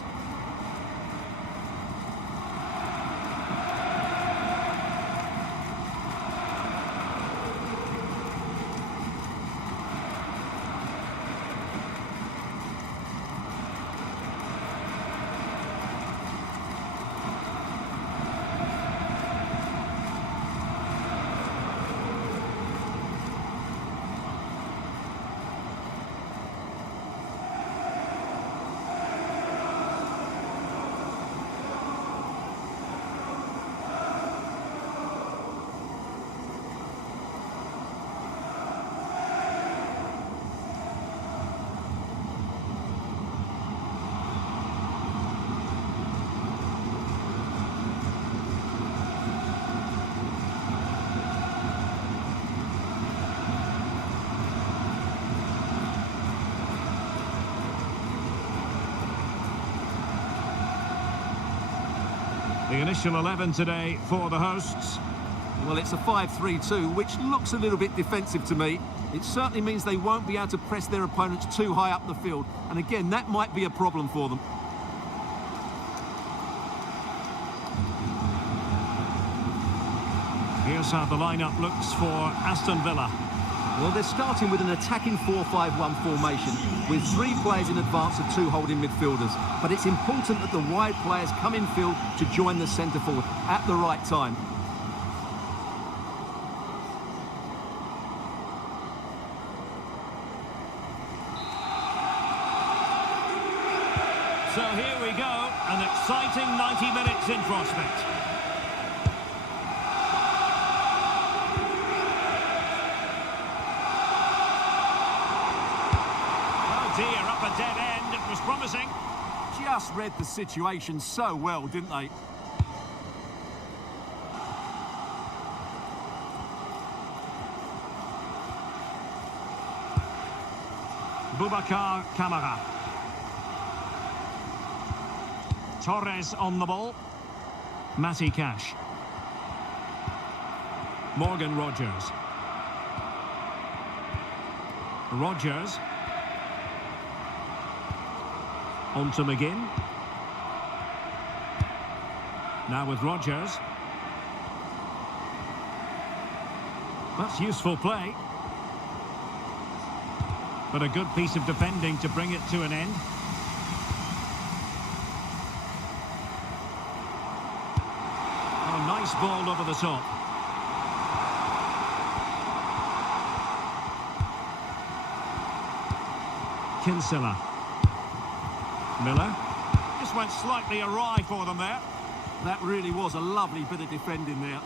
The initial 11 today for the hosts. Well, it's a 5-3-2, which looks a little bit defensive to me. It certainly means they won't be able to press their opponents too high up the field. And again, that might be a problem for them. Here's how the lineup looks for Aston Villa. Well, they're starting with an attacking 4-5-1 formation with 3 players in advance of 2 holding midfielders. But it's important that the wide players come in field to join the centre forward at the right time. So here we go, an exciting 90 minutes in prospect. Dear, up a dead end, it was promising. Just read the situation so well, didn't they? Boubacar Kamara. Torres on the ball. Matty Cash. Morgan Rogers. Rogers. On to McGinn. Now with Rogers. That's useful play. But a good piece of defending to bring it to an end. Oh, nice ball over the top. Kinsella. Miller. Just went slightly awry for them there. That really was a lovely bit of defending there.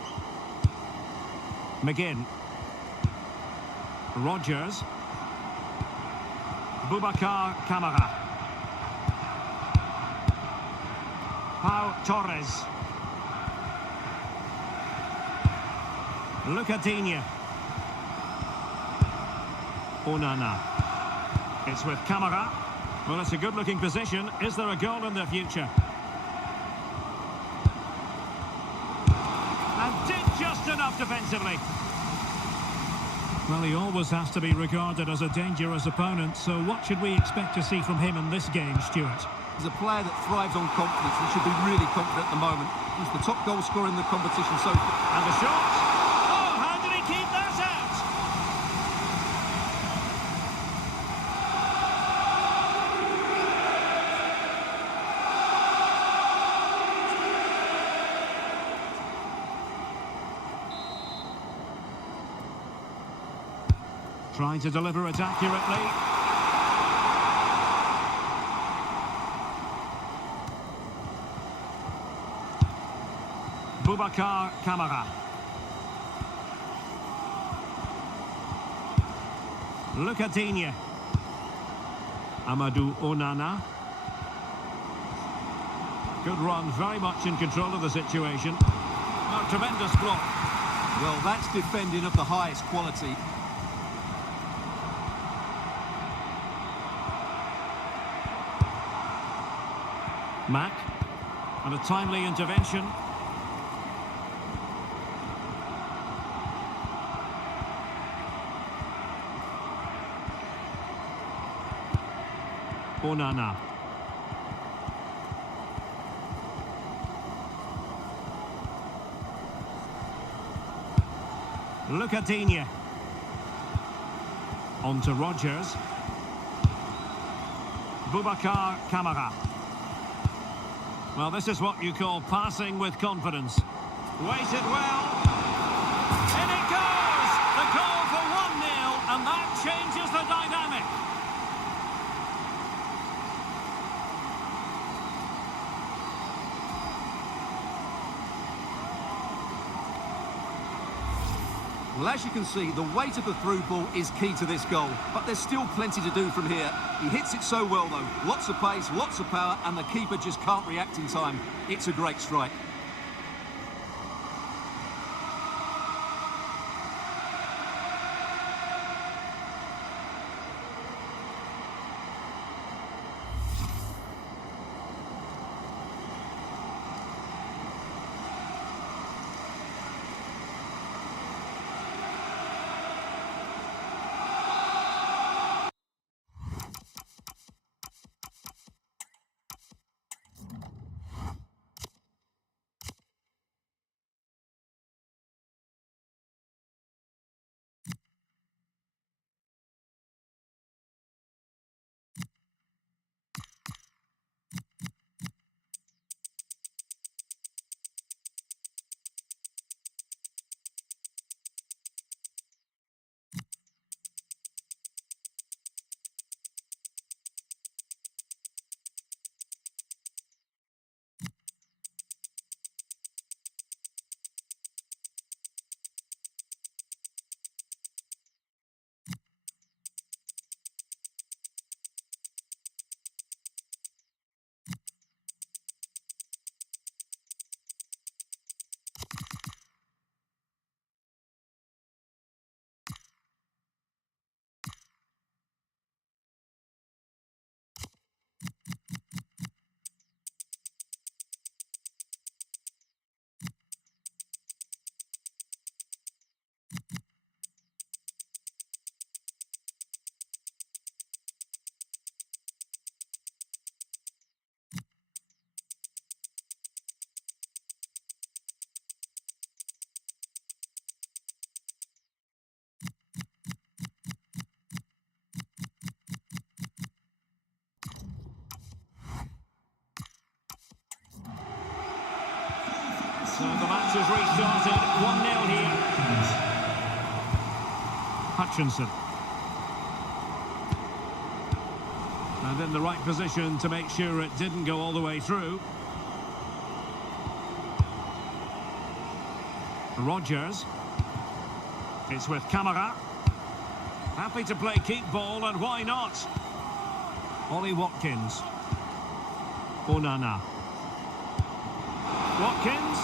McGinn. Rogers. Boubacar Kamara. Pau Torres. Lucadinha. Onana. It's with Kamara. Well, it's a good-looking position. Is there a goal in the future? And did just enough defensively. Well, he always has to be regarded as a dangerous opponent, so what should we expect to see from him in this game, Stuart? He's a player that thrives on confidence and should be really confident at the moment. He's the top goal scorer in the competition so far. And the shot! Oh, how did he keep that out? Trying to deliver it accurately. Boubacar Kamara. Lucadinha. Amadou Onana. Good run, very much in control of the situation. Oh, tremendous block. Well, that's defending of the highest quality. Mack. And a timely intervention. Onana. Lucadinha. On to Rodgers. Boubacar Kamara. Well, this is what you call passing with confidence. Waited well. In it goes! The goal for 1-0, and that changes the dynamic. Well, as you can see, the weight of the through ball is key to this goal, but there's still plenty to do from here. He hits it so well, though. Lots of pace, lots of power, and the keeper just can't react in time. It's a great strike. So the match has restarted, 1-0 here. Hutchinson. And in the right position to make sure it didn't go all the way through. Rodgers. It's with Kamara. Happy to play keep ball, and why not? Ollie Watkins. Onana. Watkins.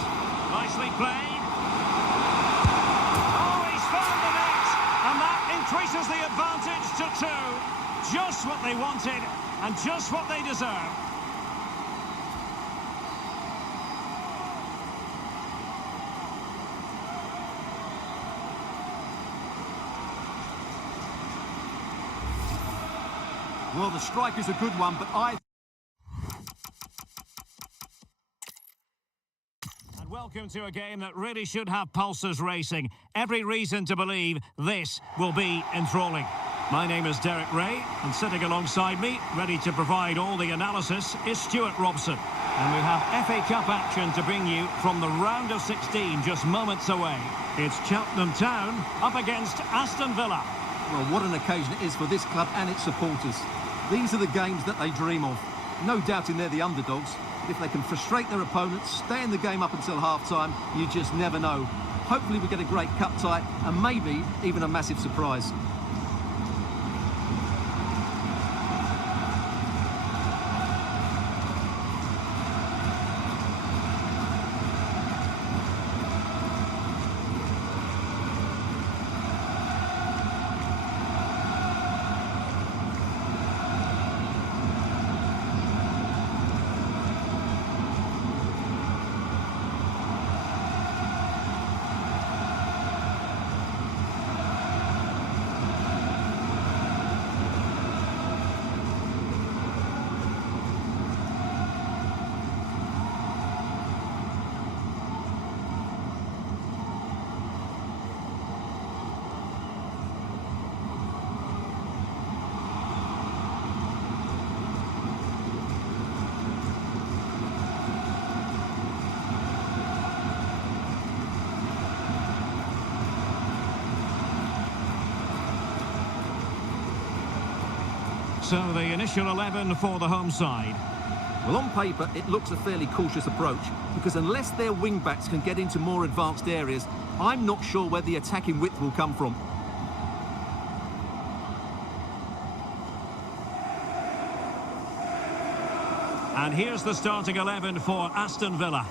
Nicely played. Oh, he's found the net! And that increases the advantage to 2. Just what they wanted, and just what they deserve. Well, the strike is a good one, but Welcome to a game that really should have pulses racing. Every reason to believe this will be enthralling. My name is Derek Ray, and sitting alongside me, ready to provide all the analysis, is Stuart Robson. And we have FA Cup action to bring you from the round of 16 just moments away. It's Cheltenham Town up against Aston Villa. Well, what an occasion it is for this club and its supporters. These are the games that they dream of. No doubting they're the underdogs, but if they can frustrate their opponents, stay in the game up until half-time, you just never know. Hopefully we get a great cup tie and maybe even a massive surprise. So the initial 11 for the home side. Well, on paper, it looks a fairly cautious approach, because unless their wing-backs can get into more advanced areas, I'm not sure where the attacking width will come from. And here's the starting 11 for Aston Villa.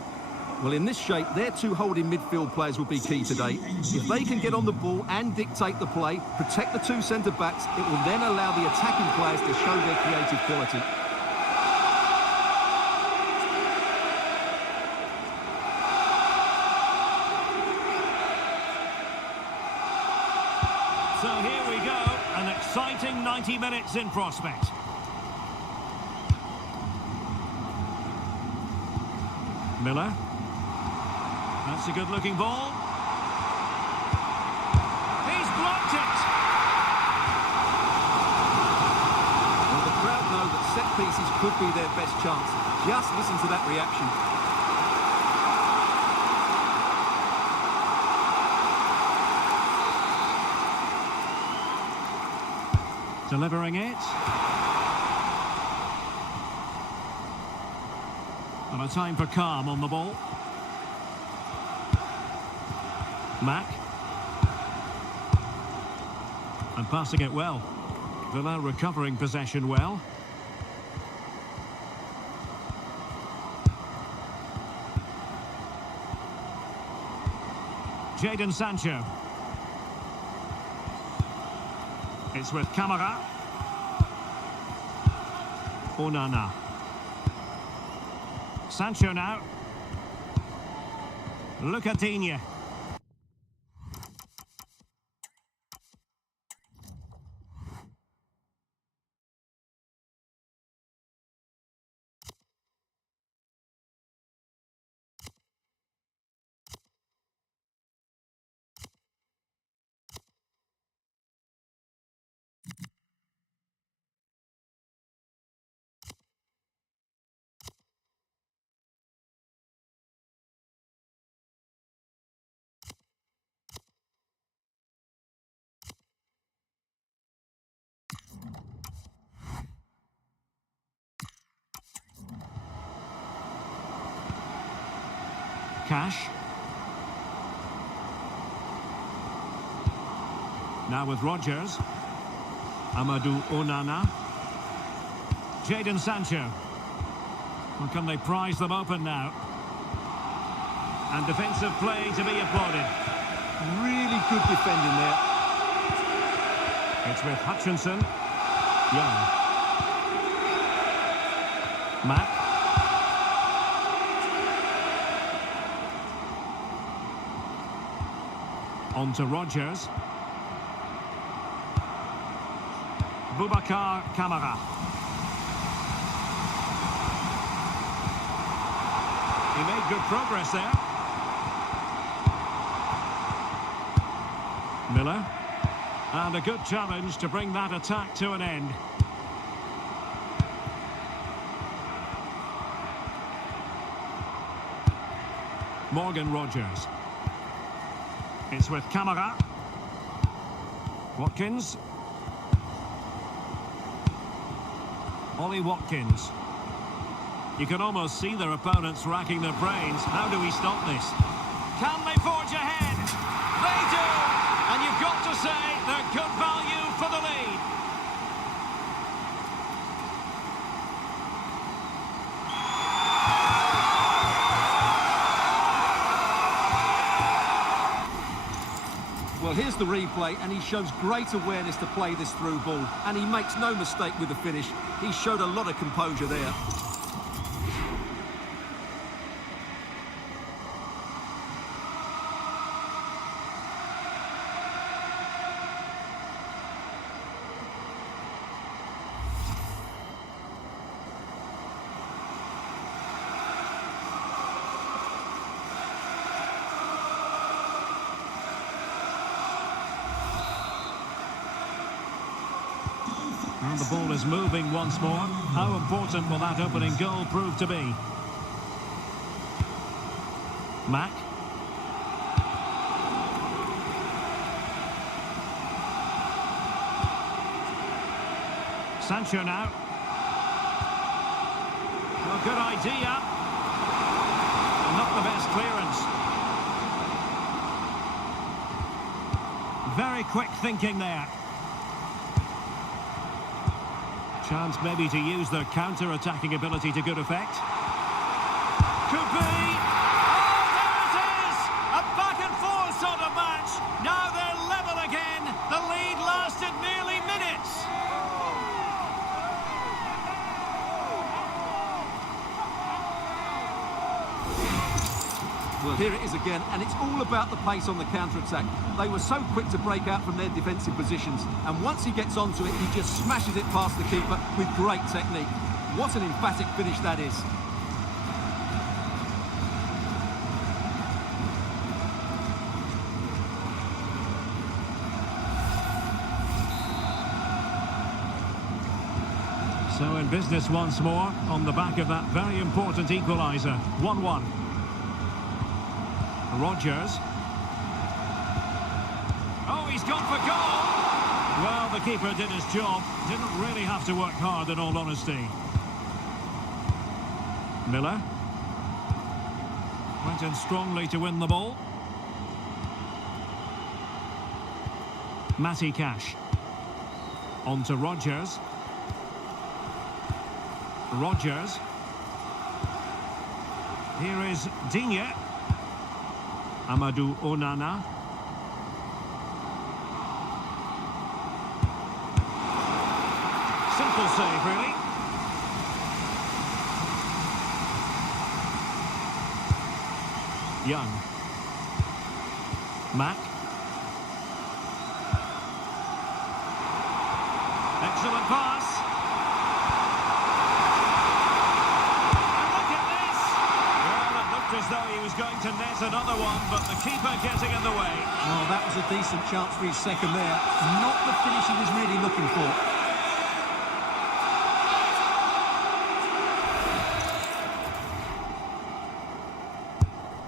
Well, in this shape, their two holding midfield players will be key today. If they can get on the ball and dictate the play, protect the two centre-backs, it will then allow the attacking players to show their creative quality. So here we go, an exciting 90 minutes in prospect. Miller. That's a good-looking ball. He's blocked it! Well, the crowd know that set pieces could be their best chance. Just listen to that reaction. Delivering it. And a time for calm on the ball. Mack. And passing it well. Villa recovering possession well. Jadon Sancho. It's with Camara. Onana. Sancho now. Lucatinha. Cash. Now with Rodgers. Amadou Onana. Jadon Sancho. Well, can they prize them open now? And defensive play to be applauded. Really good defending there. It's with Hutchinson. Young. Mack. On to Rodgers. Boubacar Kamara. He made good progress there. Miller. And a good challenge to bring that attack to an end. Morgan Rodgers. It's with Camara. Watkins. Ollie Watkins. You can almost see their opponents racking their brains. How do we stop this? Can they forge ahead? They do! And you've got to say they're good value for the lead. Well, here's the replay, and he shows great awareness to play this through ball, and he makes no mistake with the finish. He showed a lot of composure there. And the ball is moving once more. How important will that opening goal prove to be? Mack. Sancho now. Well, good idea. Not the best clearance. Very quick thinking there. Chance maybe to use their counter-attacking ability to good effect. Could be! Oh, there it is! A back-and-forth sort of match. Now they're level again. The lead lasted nearly minutes. Well, here it is again, and it's all about the pace on the counter-attack. They were so quick to break out from their defensive positions, and once he gets onto it, he just smashes it past the keeper with great technique. What an emphatic finish that is. So in business once more, on the back of that very important equaliser. 1-1. Rodgers. Oh, he's gone for goal! Well, the keeper did his job. Didn't really have to work hard, in all honesty. Miller. Went in strongly to win the ball. Matty Cash. On to Rodgers. Rodgers. Here is Digne. Amadou Onana. Simple save, really. Young. Mack. Excellent pass. As though he was going to net another one, but the keeper getting in the way. Well, that was a decent chance for his second there. Not the finish he was really looking for.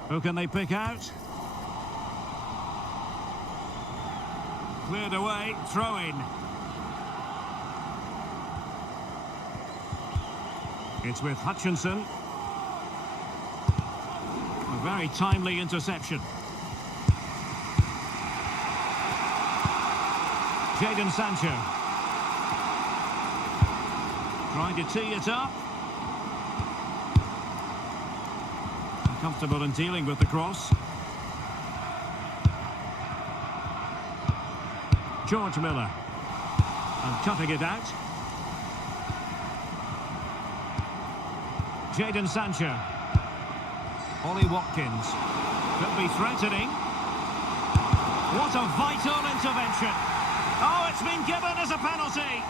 Who can they pick out? Cleared away, throw in. It's with Hutchinson. A very timely interception. Jadon Sancho. Trying to tee it up. Comfortable in dealing with the cross. George Miller. And cutting it out. Jadon Sancho. Ollie Watkins. Could be threatening. What a vital intervention. Oh, it's been given as a penalty.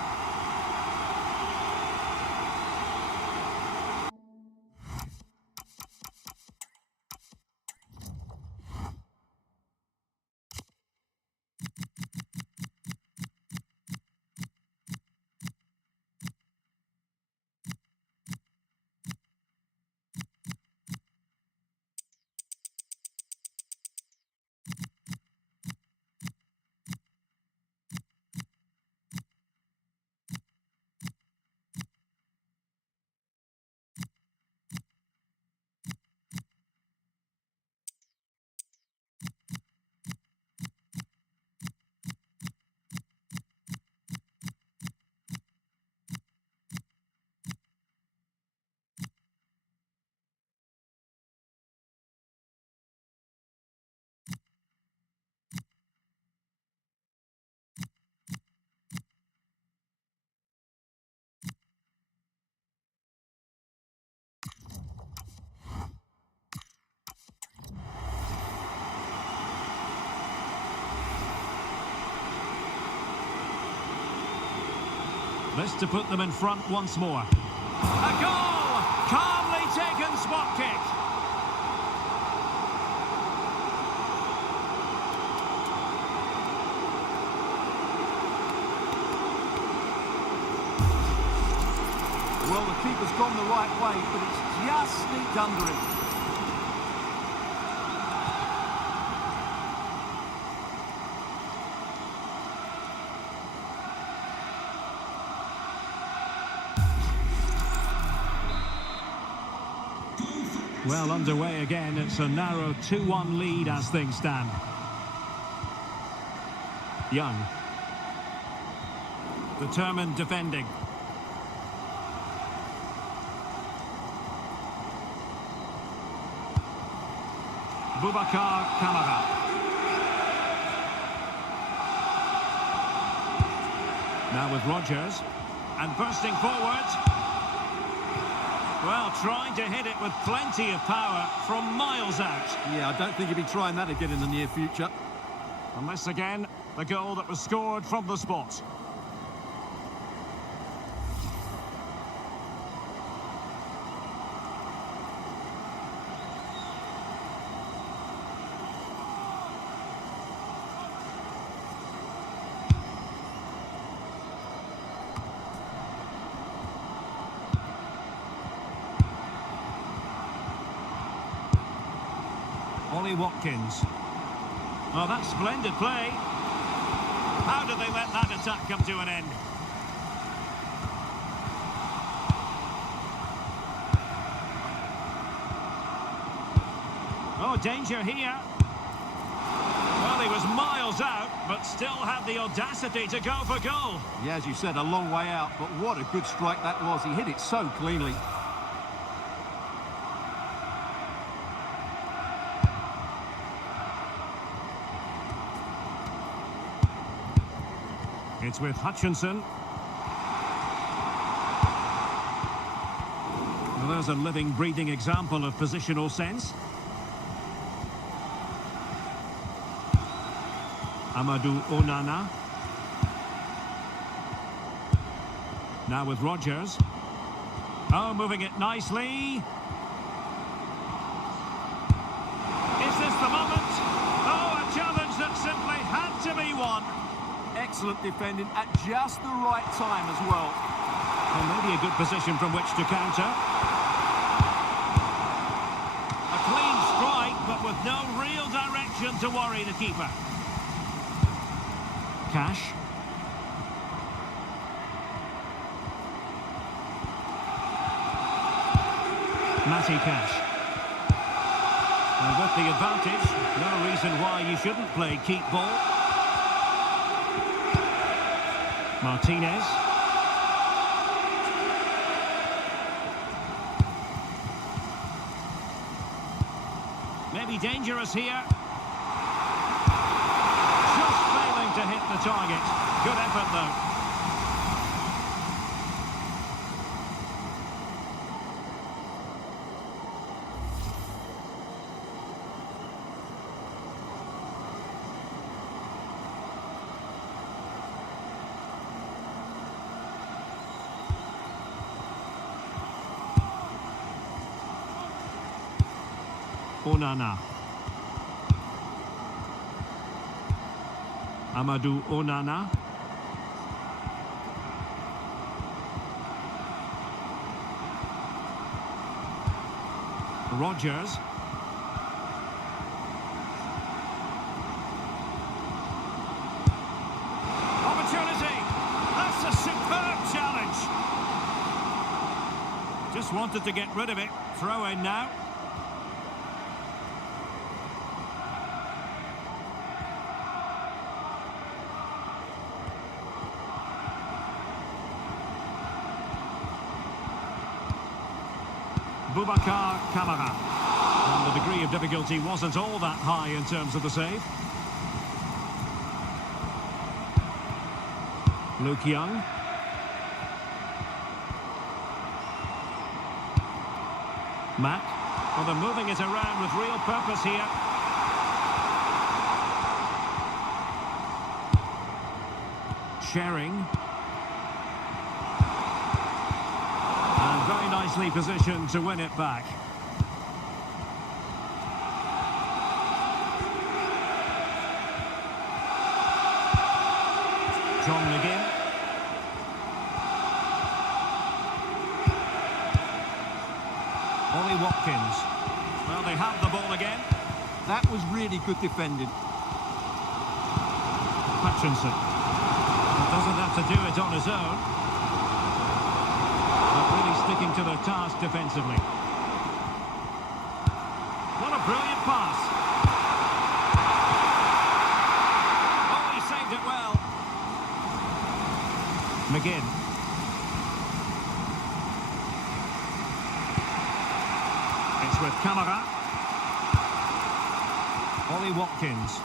This to put them in front once more. A goal! Calmly taken spot kick. Well, the keeper's gone the right way, but it's just sneaked under him. Well, underway again. It's a narrow 2-1 lead as things stand. Young. Determined defending. Boubacar Kamara. Now with Rodgers. And bursting forward. Well, trying to hit it with plenty of power from miles out. Yeah, I don't think he'll be trying that again in the near future. Unless again, the goal that was scored from the spot. Ollie Watkins. Oh, that's splendid play. How did they let that attack come to an end? Oh, danger here. Well, he was miles out, but still had the audacity to go for goal. Yeah, as you said, a long way out, but what a good strike that was. He hit it so cleanly. It's with Hutchinson. Well, there's a living, breathing example of positional sense. Amadou Onana. Now with Rodgers. Oh, moving it nicely. Is this the moment? Oh, a challenge that simply had to be won. Excellent defending at just the right time as well. Well, maybe a good position from which to counter. A clean strike, but with no real direction to worry the keeper. Cash. Matty Cash. And with the advantage, no reason why you shouldn't play keep ball. Martinez. Maybe dangerous here. Just failing to hit the target. Good effort though. Onana. Amadou Onana. Rodgers. Opportunity. That's a superb challenge. Just wanted to get rid of it. Throw in now. Boubacar Kamara. And the degree of difficulty wasn't all that high in terms of the save. Luke Young. Matt. Well, they're moving it around with real purpose here. Sharing. nicely positioned to win it back. John McGinn. Ollie Watkins. Well, they have the ball again. That was really good defending. Hutchinson. He doesn't have to do it on his own. But really sticking to their task defensively. What a brilliant pass. Oh, he saved it well. McGinn. It's with Camara. Ollie Watkins.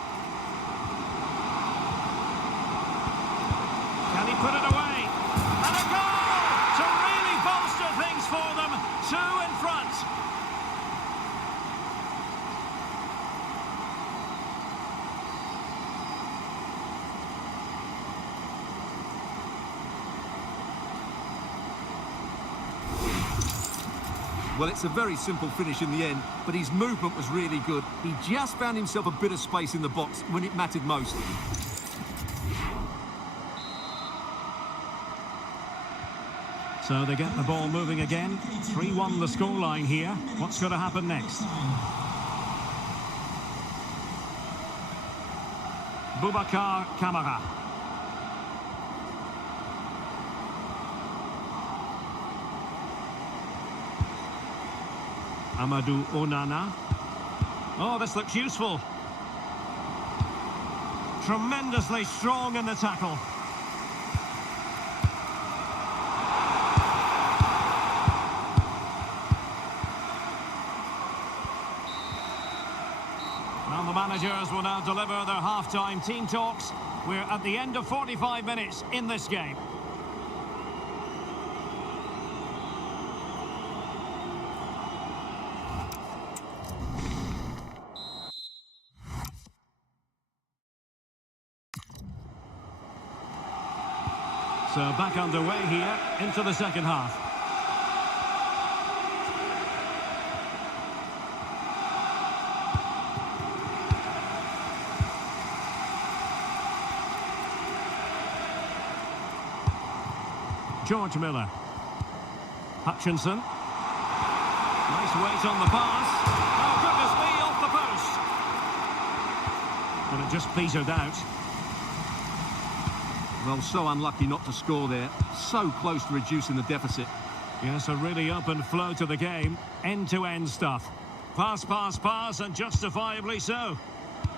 Can he put it away? And a goal to really bolster things for them. 2 in front. Well, it's a very simple finish in the end, but his movement was really good. He just found himself a bit of space in the box when it mattered most. So they get the ball moving again. 3-1 the scoreline here. What's going to happen next? Boubacar Kamara. Amadou Onana. Oh, this looks useful. Tremendously strong in the tackle. And the managers will now deliver their half-time team talks. We're at the end of 45 minutes in this game. So back underway here into the second half. George Miller. Hutchinson. Nice weight on the pass. Oh, goodness me, off the post. But it just petered out. Well, so unlucky not to score there. So close to reducing the deficit. Yes, a really open flow to the game. End-to-end stuff. Pass, pass, pass, and justifiably so.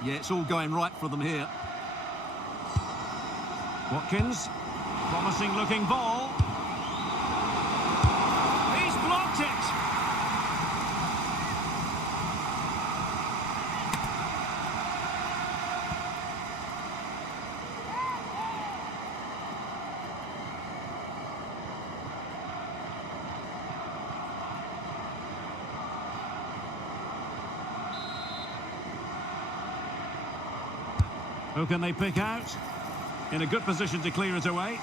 Yeah, it's all going right for them here. Watkins. Promising looking ball. He's blocked it. Who can they pick out? In a good position to clear it away.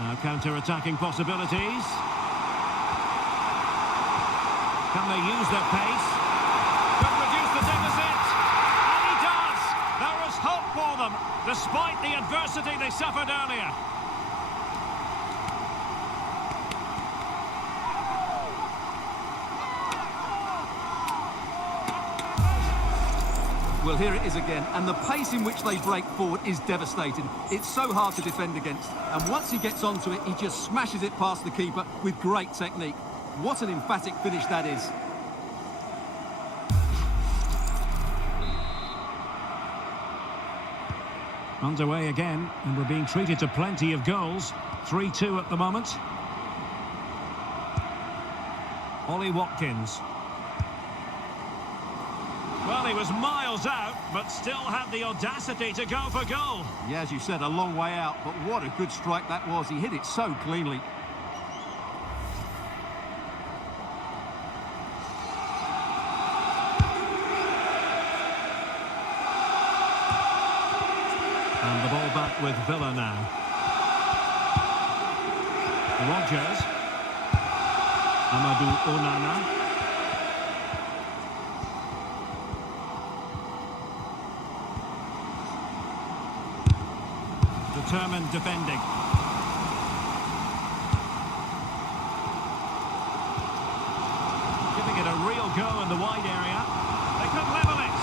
Now counter-attacking possibilities. Can they use their pace? Could reduce the deficit. And he does! There is hope for them, despite the adversity they suffered earlier. Well, here it is again, and the pace in which they break forward is devastating. It's so hard to defend against, and once he gets onto it, he just smashes it past the keeper with great technique. What an emphatic finish that is. Underway again, and we're being treated to plenty of goals. 3-2 at the moment. Ollie Watkins. Well, he was miles out, but still had the audacity to go for goal. Yeah, as you said, a long way out, but what a good strike that was. He hit it so cleanly. And the ball back with Villa now. Rogers. Amadou Onana. Determined defending. Giving it a real go in the wide area. They could level it.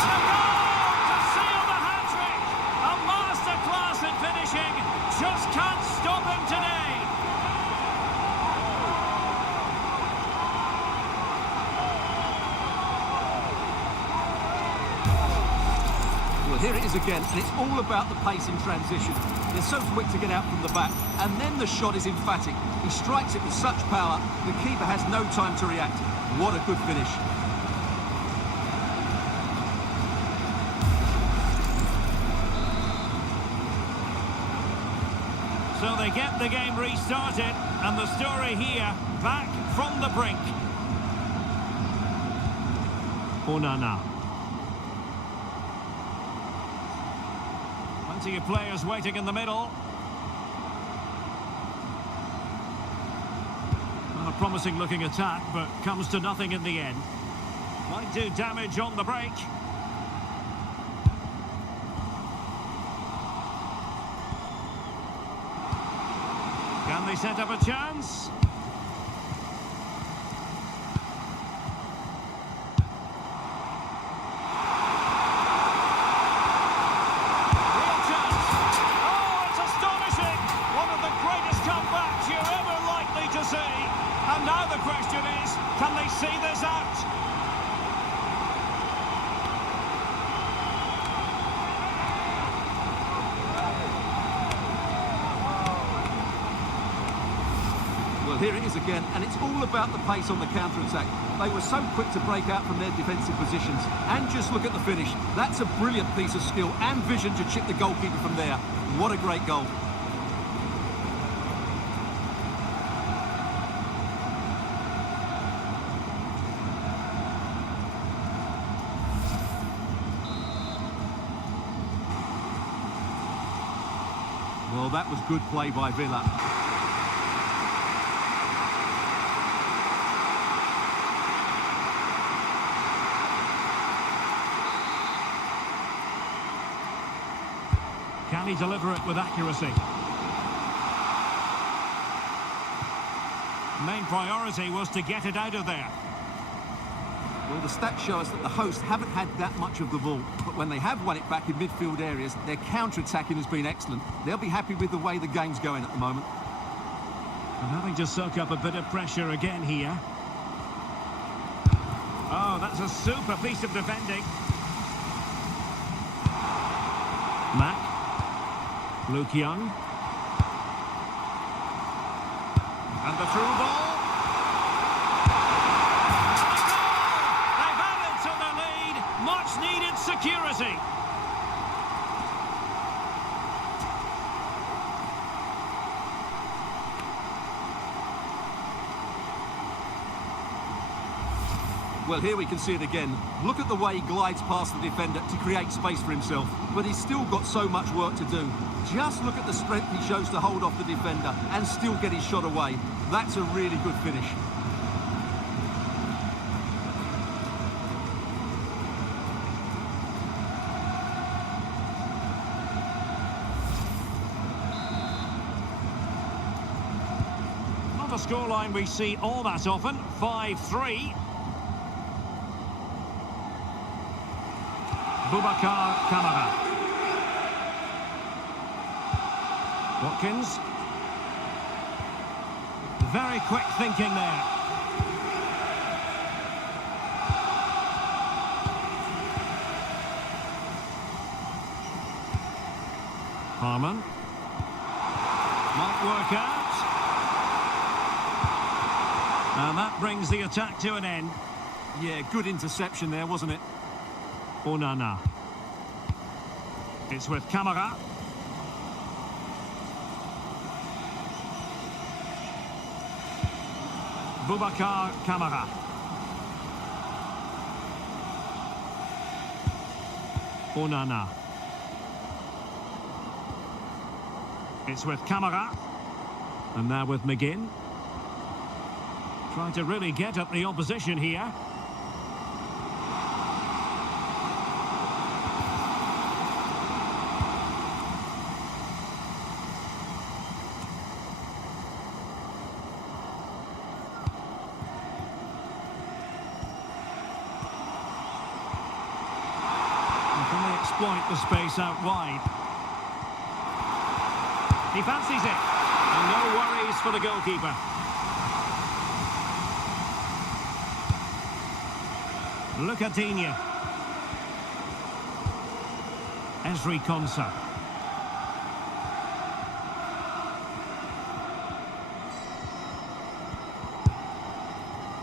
And a goal to seal the hat-trick. A masterclass in finishing. Just can't stop him today. Well, here it is again, and it's all about the pace in transition. They're so quick to get out from the back, and then the shot is emphatic. He strikes it with such power, the keeper has no time to react. What a good finish. So they get the game restarted, and the story here, back from the brink. Onana. Plenty of players waiting in the middle. Well, a promising looking attack, but comes to nothing in the end. Might do damage on the break. Can they set up a chance? Real chance. Oh, it's astonishing. One of the greatest comebacks you're ever likely to see. And now the question is, can they see this out? Well, here it is again, and it's all about the pace on the counter-attack. They were so quick to break out from their defensive positions. And just look at the finish. That's a brilliant piece of skill and vision to chip the goalkeeper from there. What a great goal. Well, that was good play by Villa. Can he deliver it with accuracy? Main priority was to get it out of there. Well, the stats show us that the hosts haven't had that much of the ball, but when they have won it back in midfield areas, their counter-attacking has been excellent. They'll be happy with the way the game's going at the moment. And having to soak up a bit of pressure again here. Oh, that's a super piece of defending. Mack. Luke Young. And the through ball. They've added to the lead. Much needed security. Well, here we can see it again. Look at the way he glides past the defender to create space for himself. But he's still got so much work to do. Just look at the strength he shows to hold off the defender and still get his shot away. That's a really good finish. Not a scoreline we see all that often. 5-3. Boubacar Kamara. Watkins. Very quick thinking there. Harman. Might work out. And that brings the attack to an end. Yeah, good interception there, wasn't it? Onana. It's with Kamara. Boubacar Kamara. Onana. It's with Kamara. And now with McGinn. Trying to really get at the opposition here. Can they exploit the space out wide? He fancies it. And no worries for the goalkeeper. Lucatinia. Esri Konsa.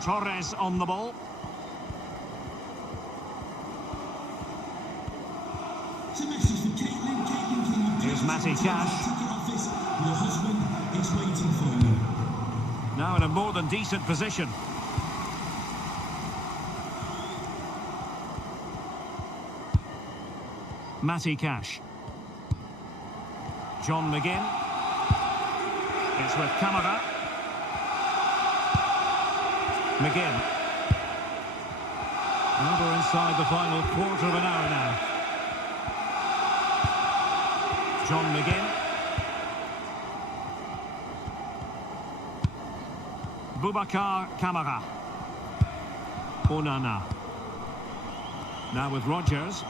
Torres on the ball. Here's Matty Cash. Your husband is waiting for you. Now in a more than decent position. Matty Cash. John McGinn. It's with Kamara. McGinn. Now we're inside the final quarter of an hour now. John McGinn. Boubacar Kamara. Onana. Now with Rodgers.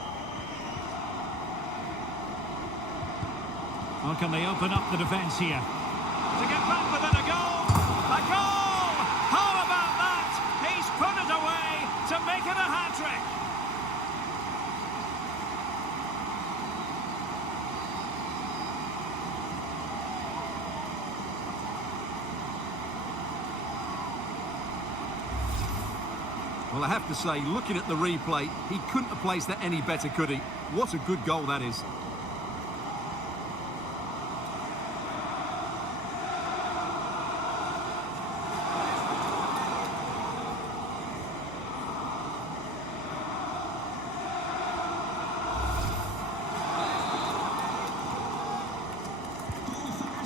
How can they open up the defence here? To get back within a goal! A goal! How about that? He's put it away to make it a hat-trick! Well, I have to say, looking at the replay, he couldn't have placed that any better, could he? What a good goal that is.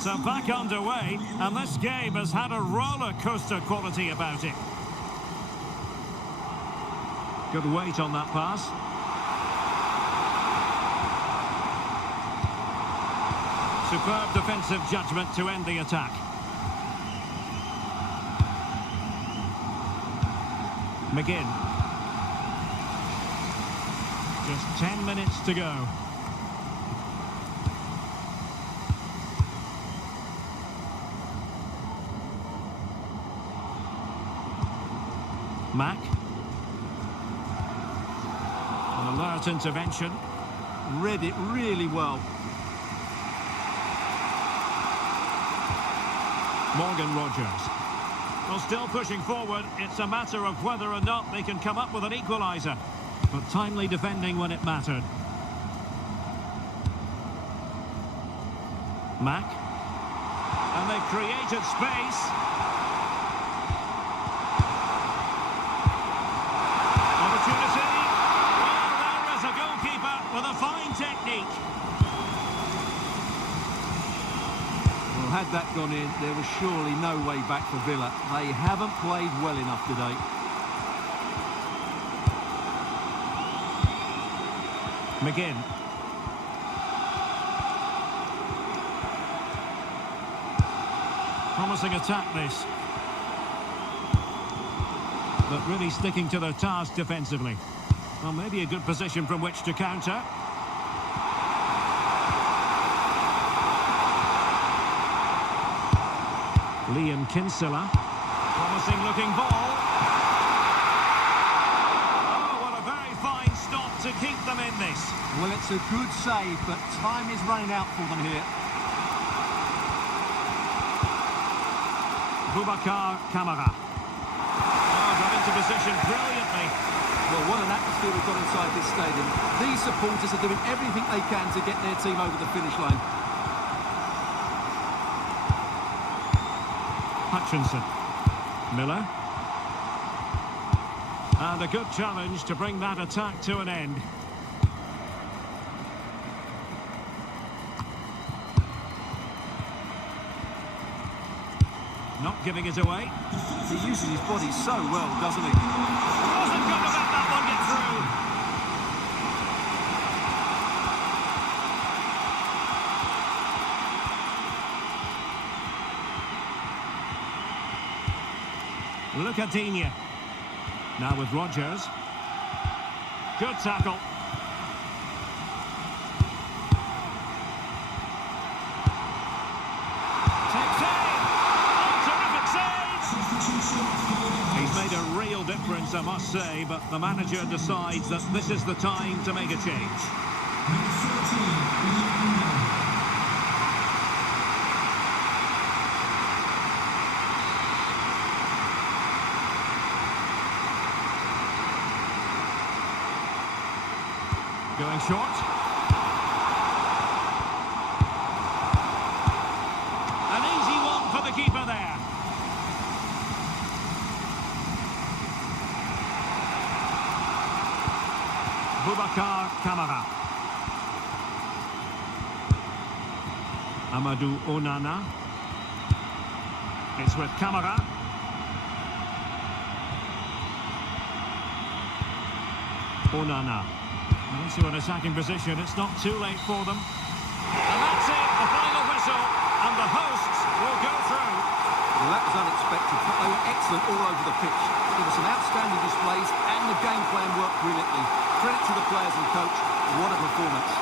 So back underway, and this game has had a roller coaster quality about it. Good weight on that pass. Superb defensive judgment to end the attack. McGinn. Just 10 minutes to go. Mack. An alert intervention. Read it really well. Morgan Rodgers. Well, still pushing forward. It's a matter of whether or not they can come up with an equaliser. But timely defending when it mattered. Mack. And they've created space. Opportunity. Well, there is a goalkeeper with a fine technique. Well, had that gone in, there was surely no way back for Villa. They haven't played well enough today. McGinn. Promising attack this. But really sticking to their task defensively. Well, maybe a good position from which to counter. Liam Kinsella. Promising looking ball. Oh, what a very fine stop to keep them in this. Well, it's a good save, but time is running out for them here. Boubacar Kamara. Oh, got into position brilliantly. Well, what an atmosphere we've got inside this stadium. These supporters are doing everything they can to get their team over the finish line. Hutchinson. Miller. And a good challenge to bring that attack to an end. Not giving it away. He uses his body so well, doesn't he? Wasn't going to let that one get through. Look at Digne. Now with Rodgers. Good tackle. Takes aim. Oh, terrific save! He's made a real difference, I must say, but the manager decides that this is the time to make a change. Number 14, William. Going short. An easy one for the keeper there. Boubacar Kamara. Amadou Onana. It's with Kamara. Onana. Into an attacking position, it's not too late for them. And that's it, the final whistle, and the hosts will go through. Well, that was unexpected, but they were excellent all over the pitch. There were some outstanding displays, and the game plan worked brilliantly. Credit to the players and coach. What a performance.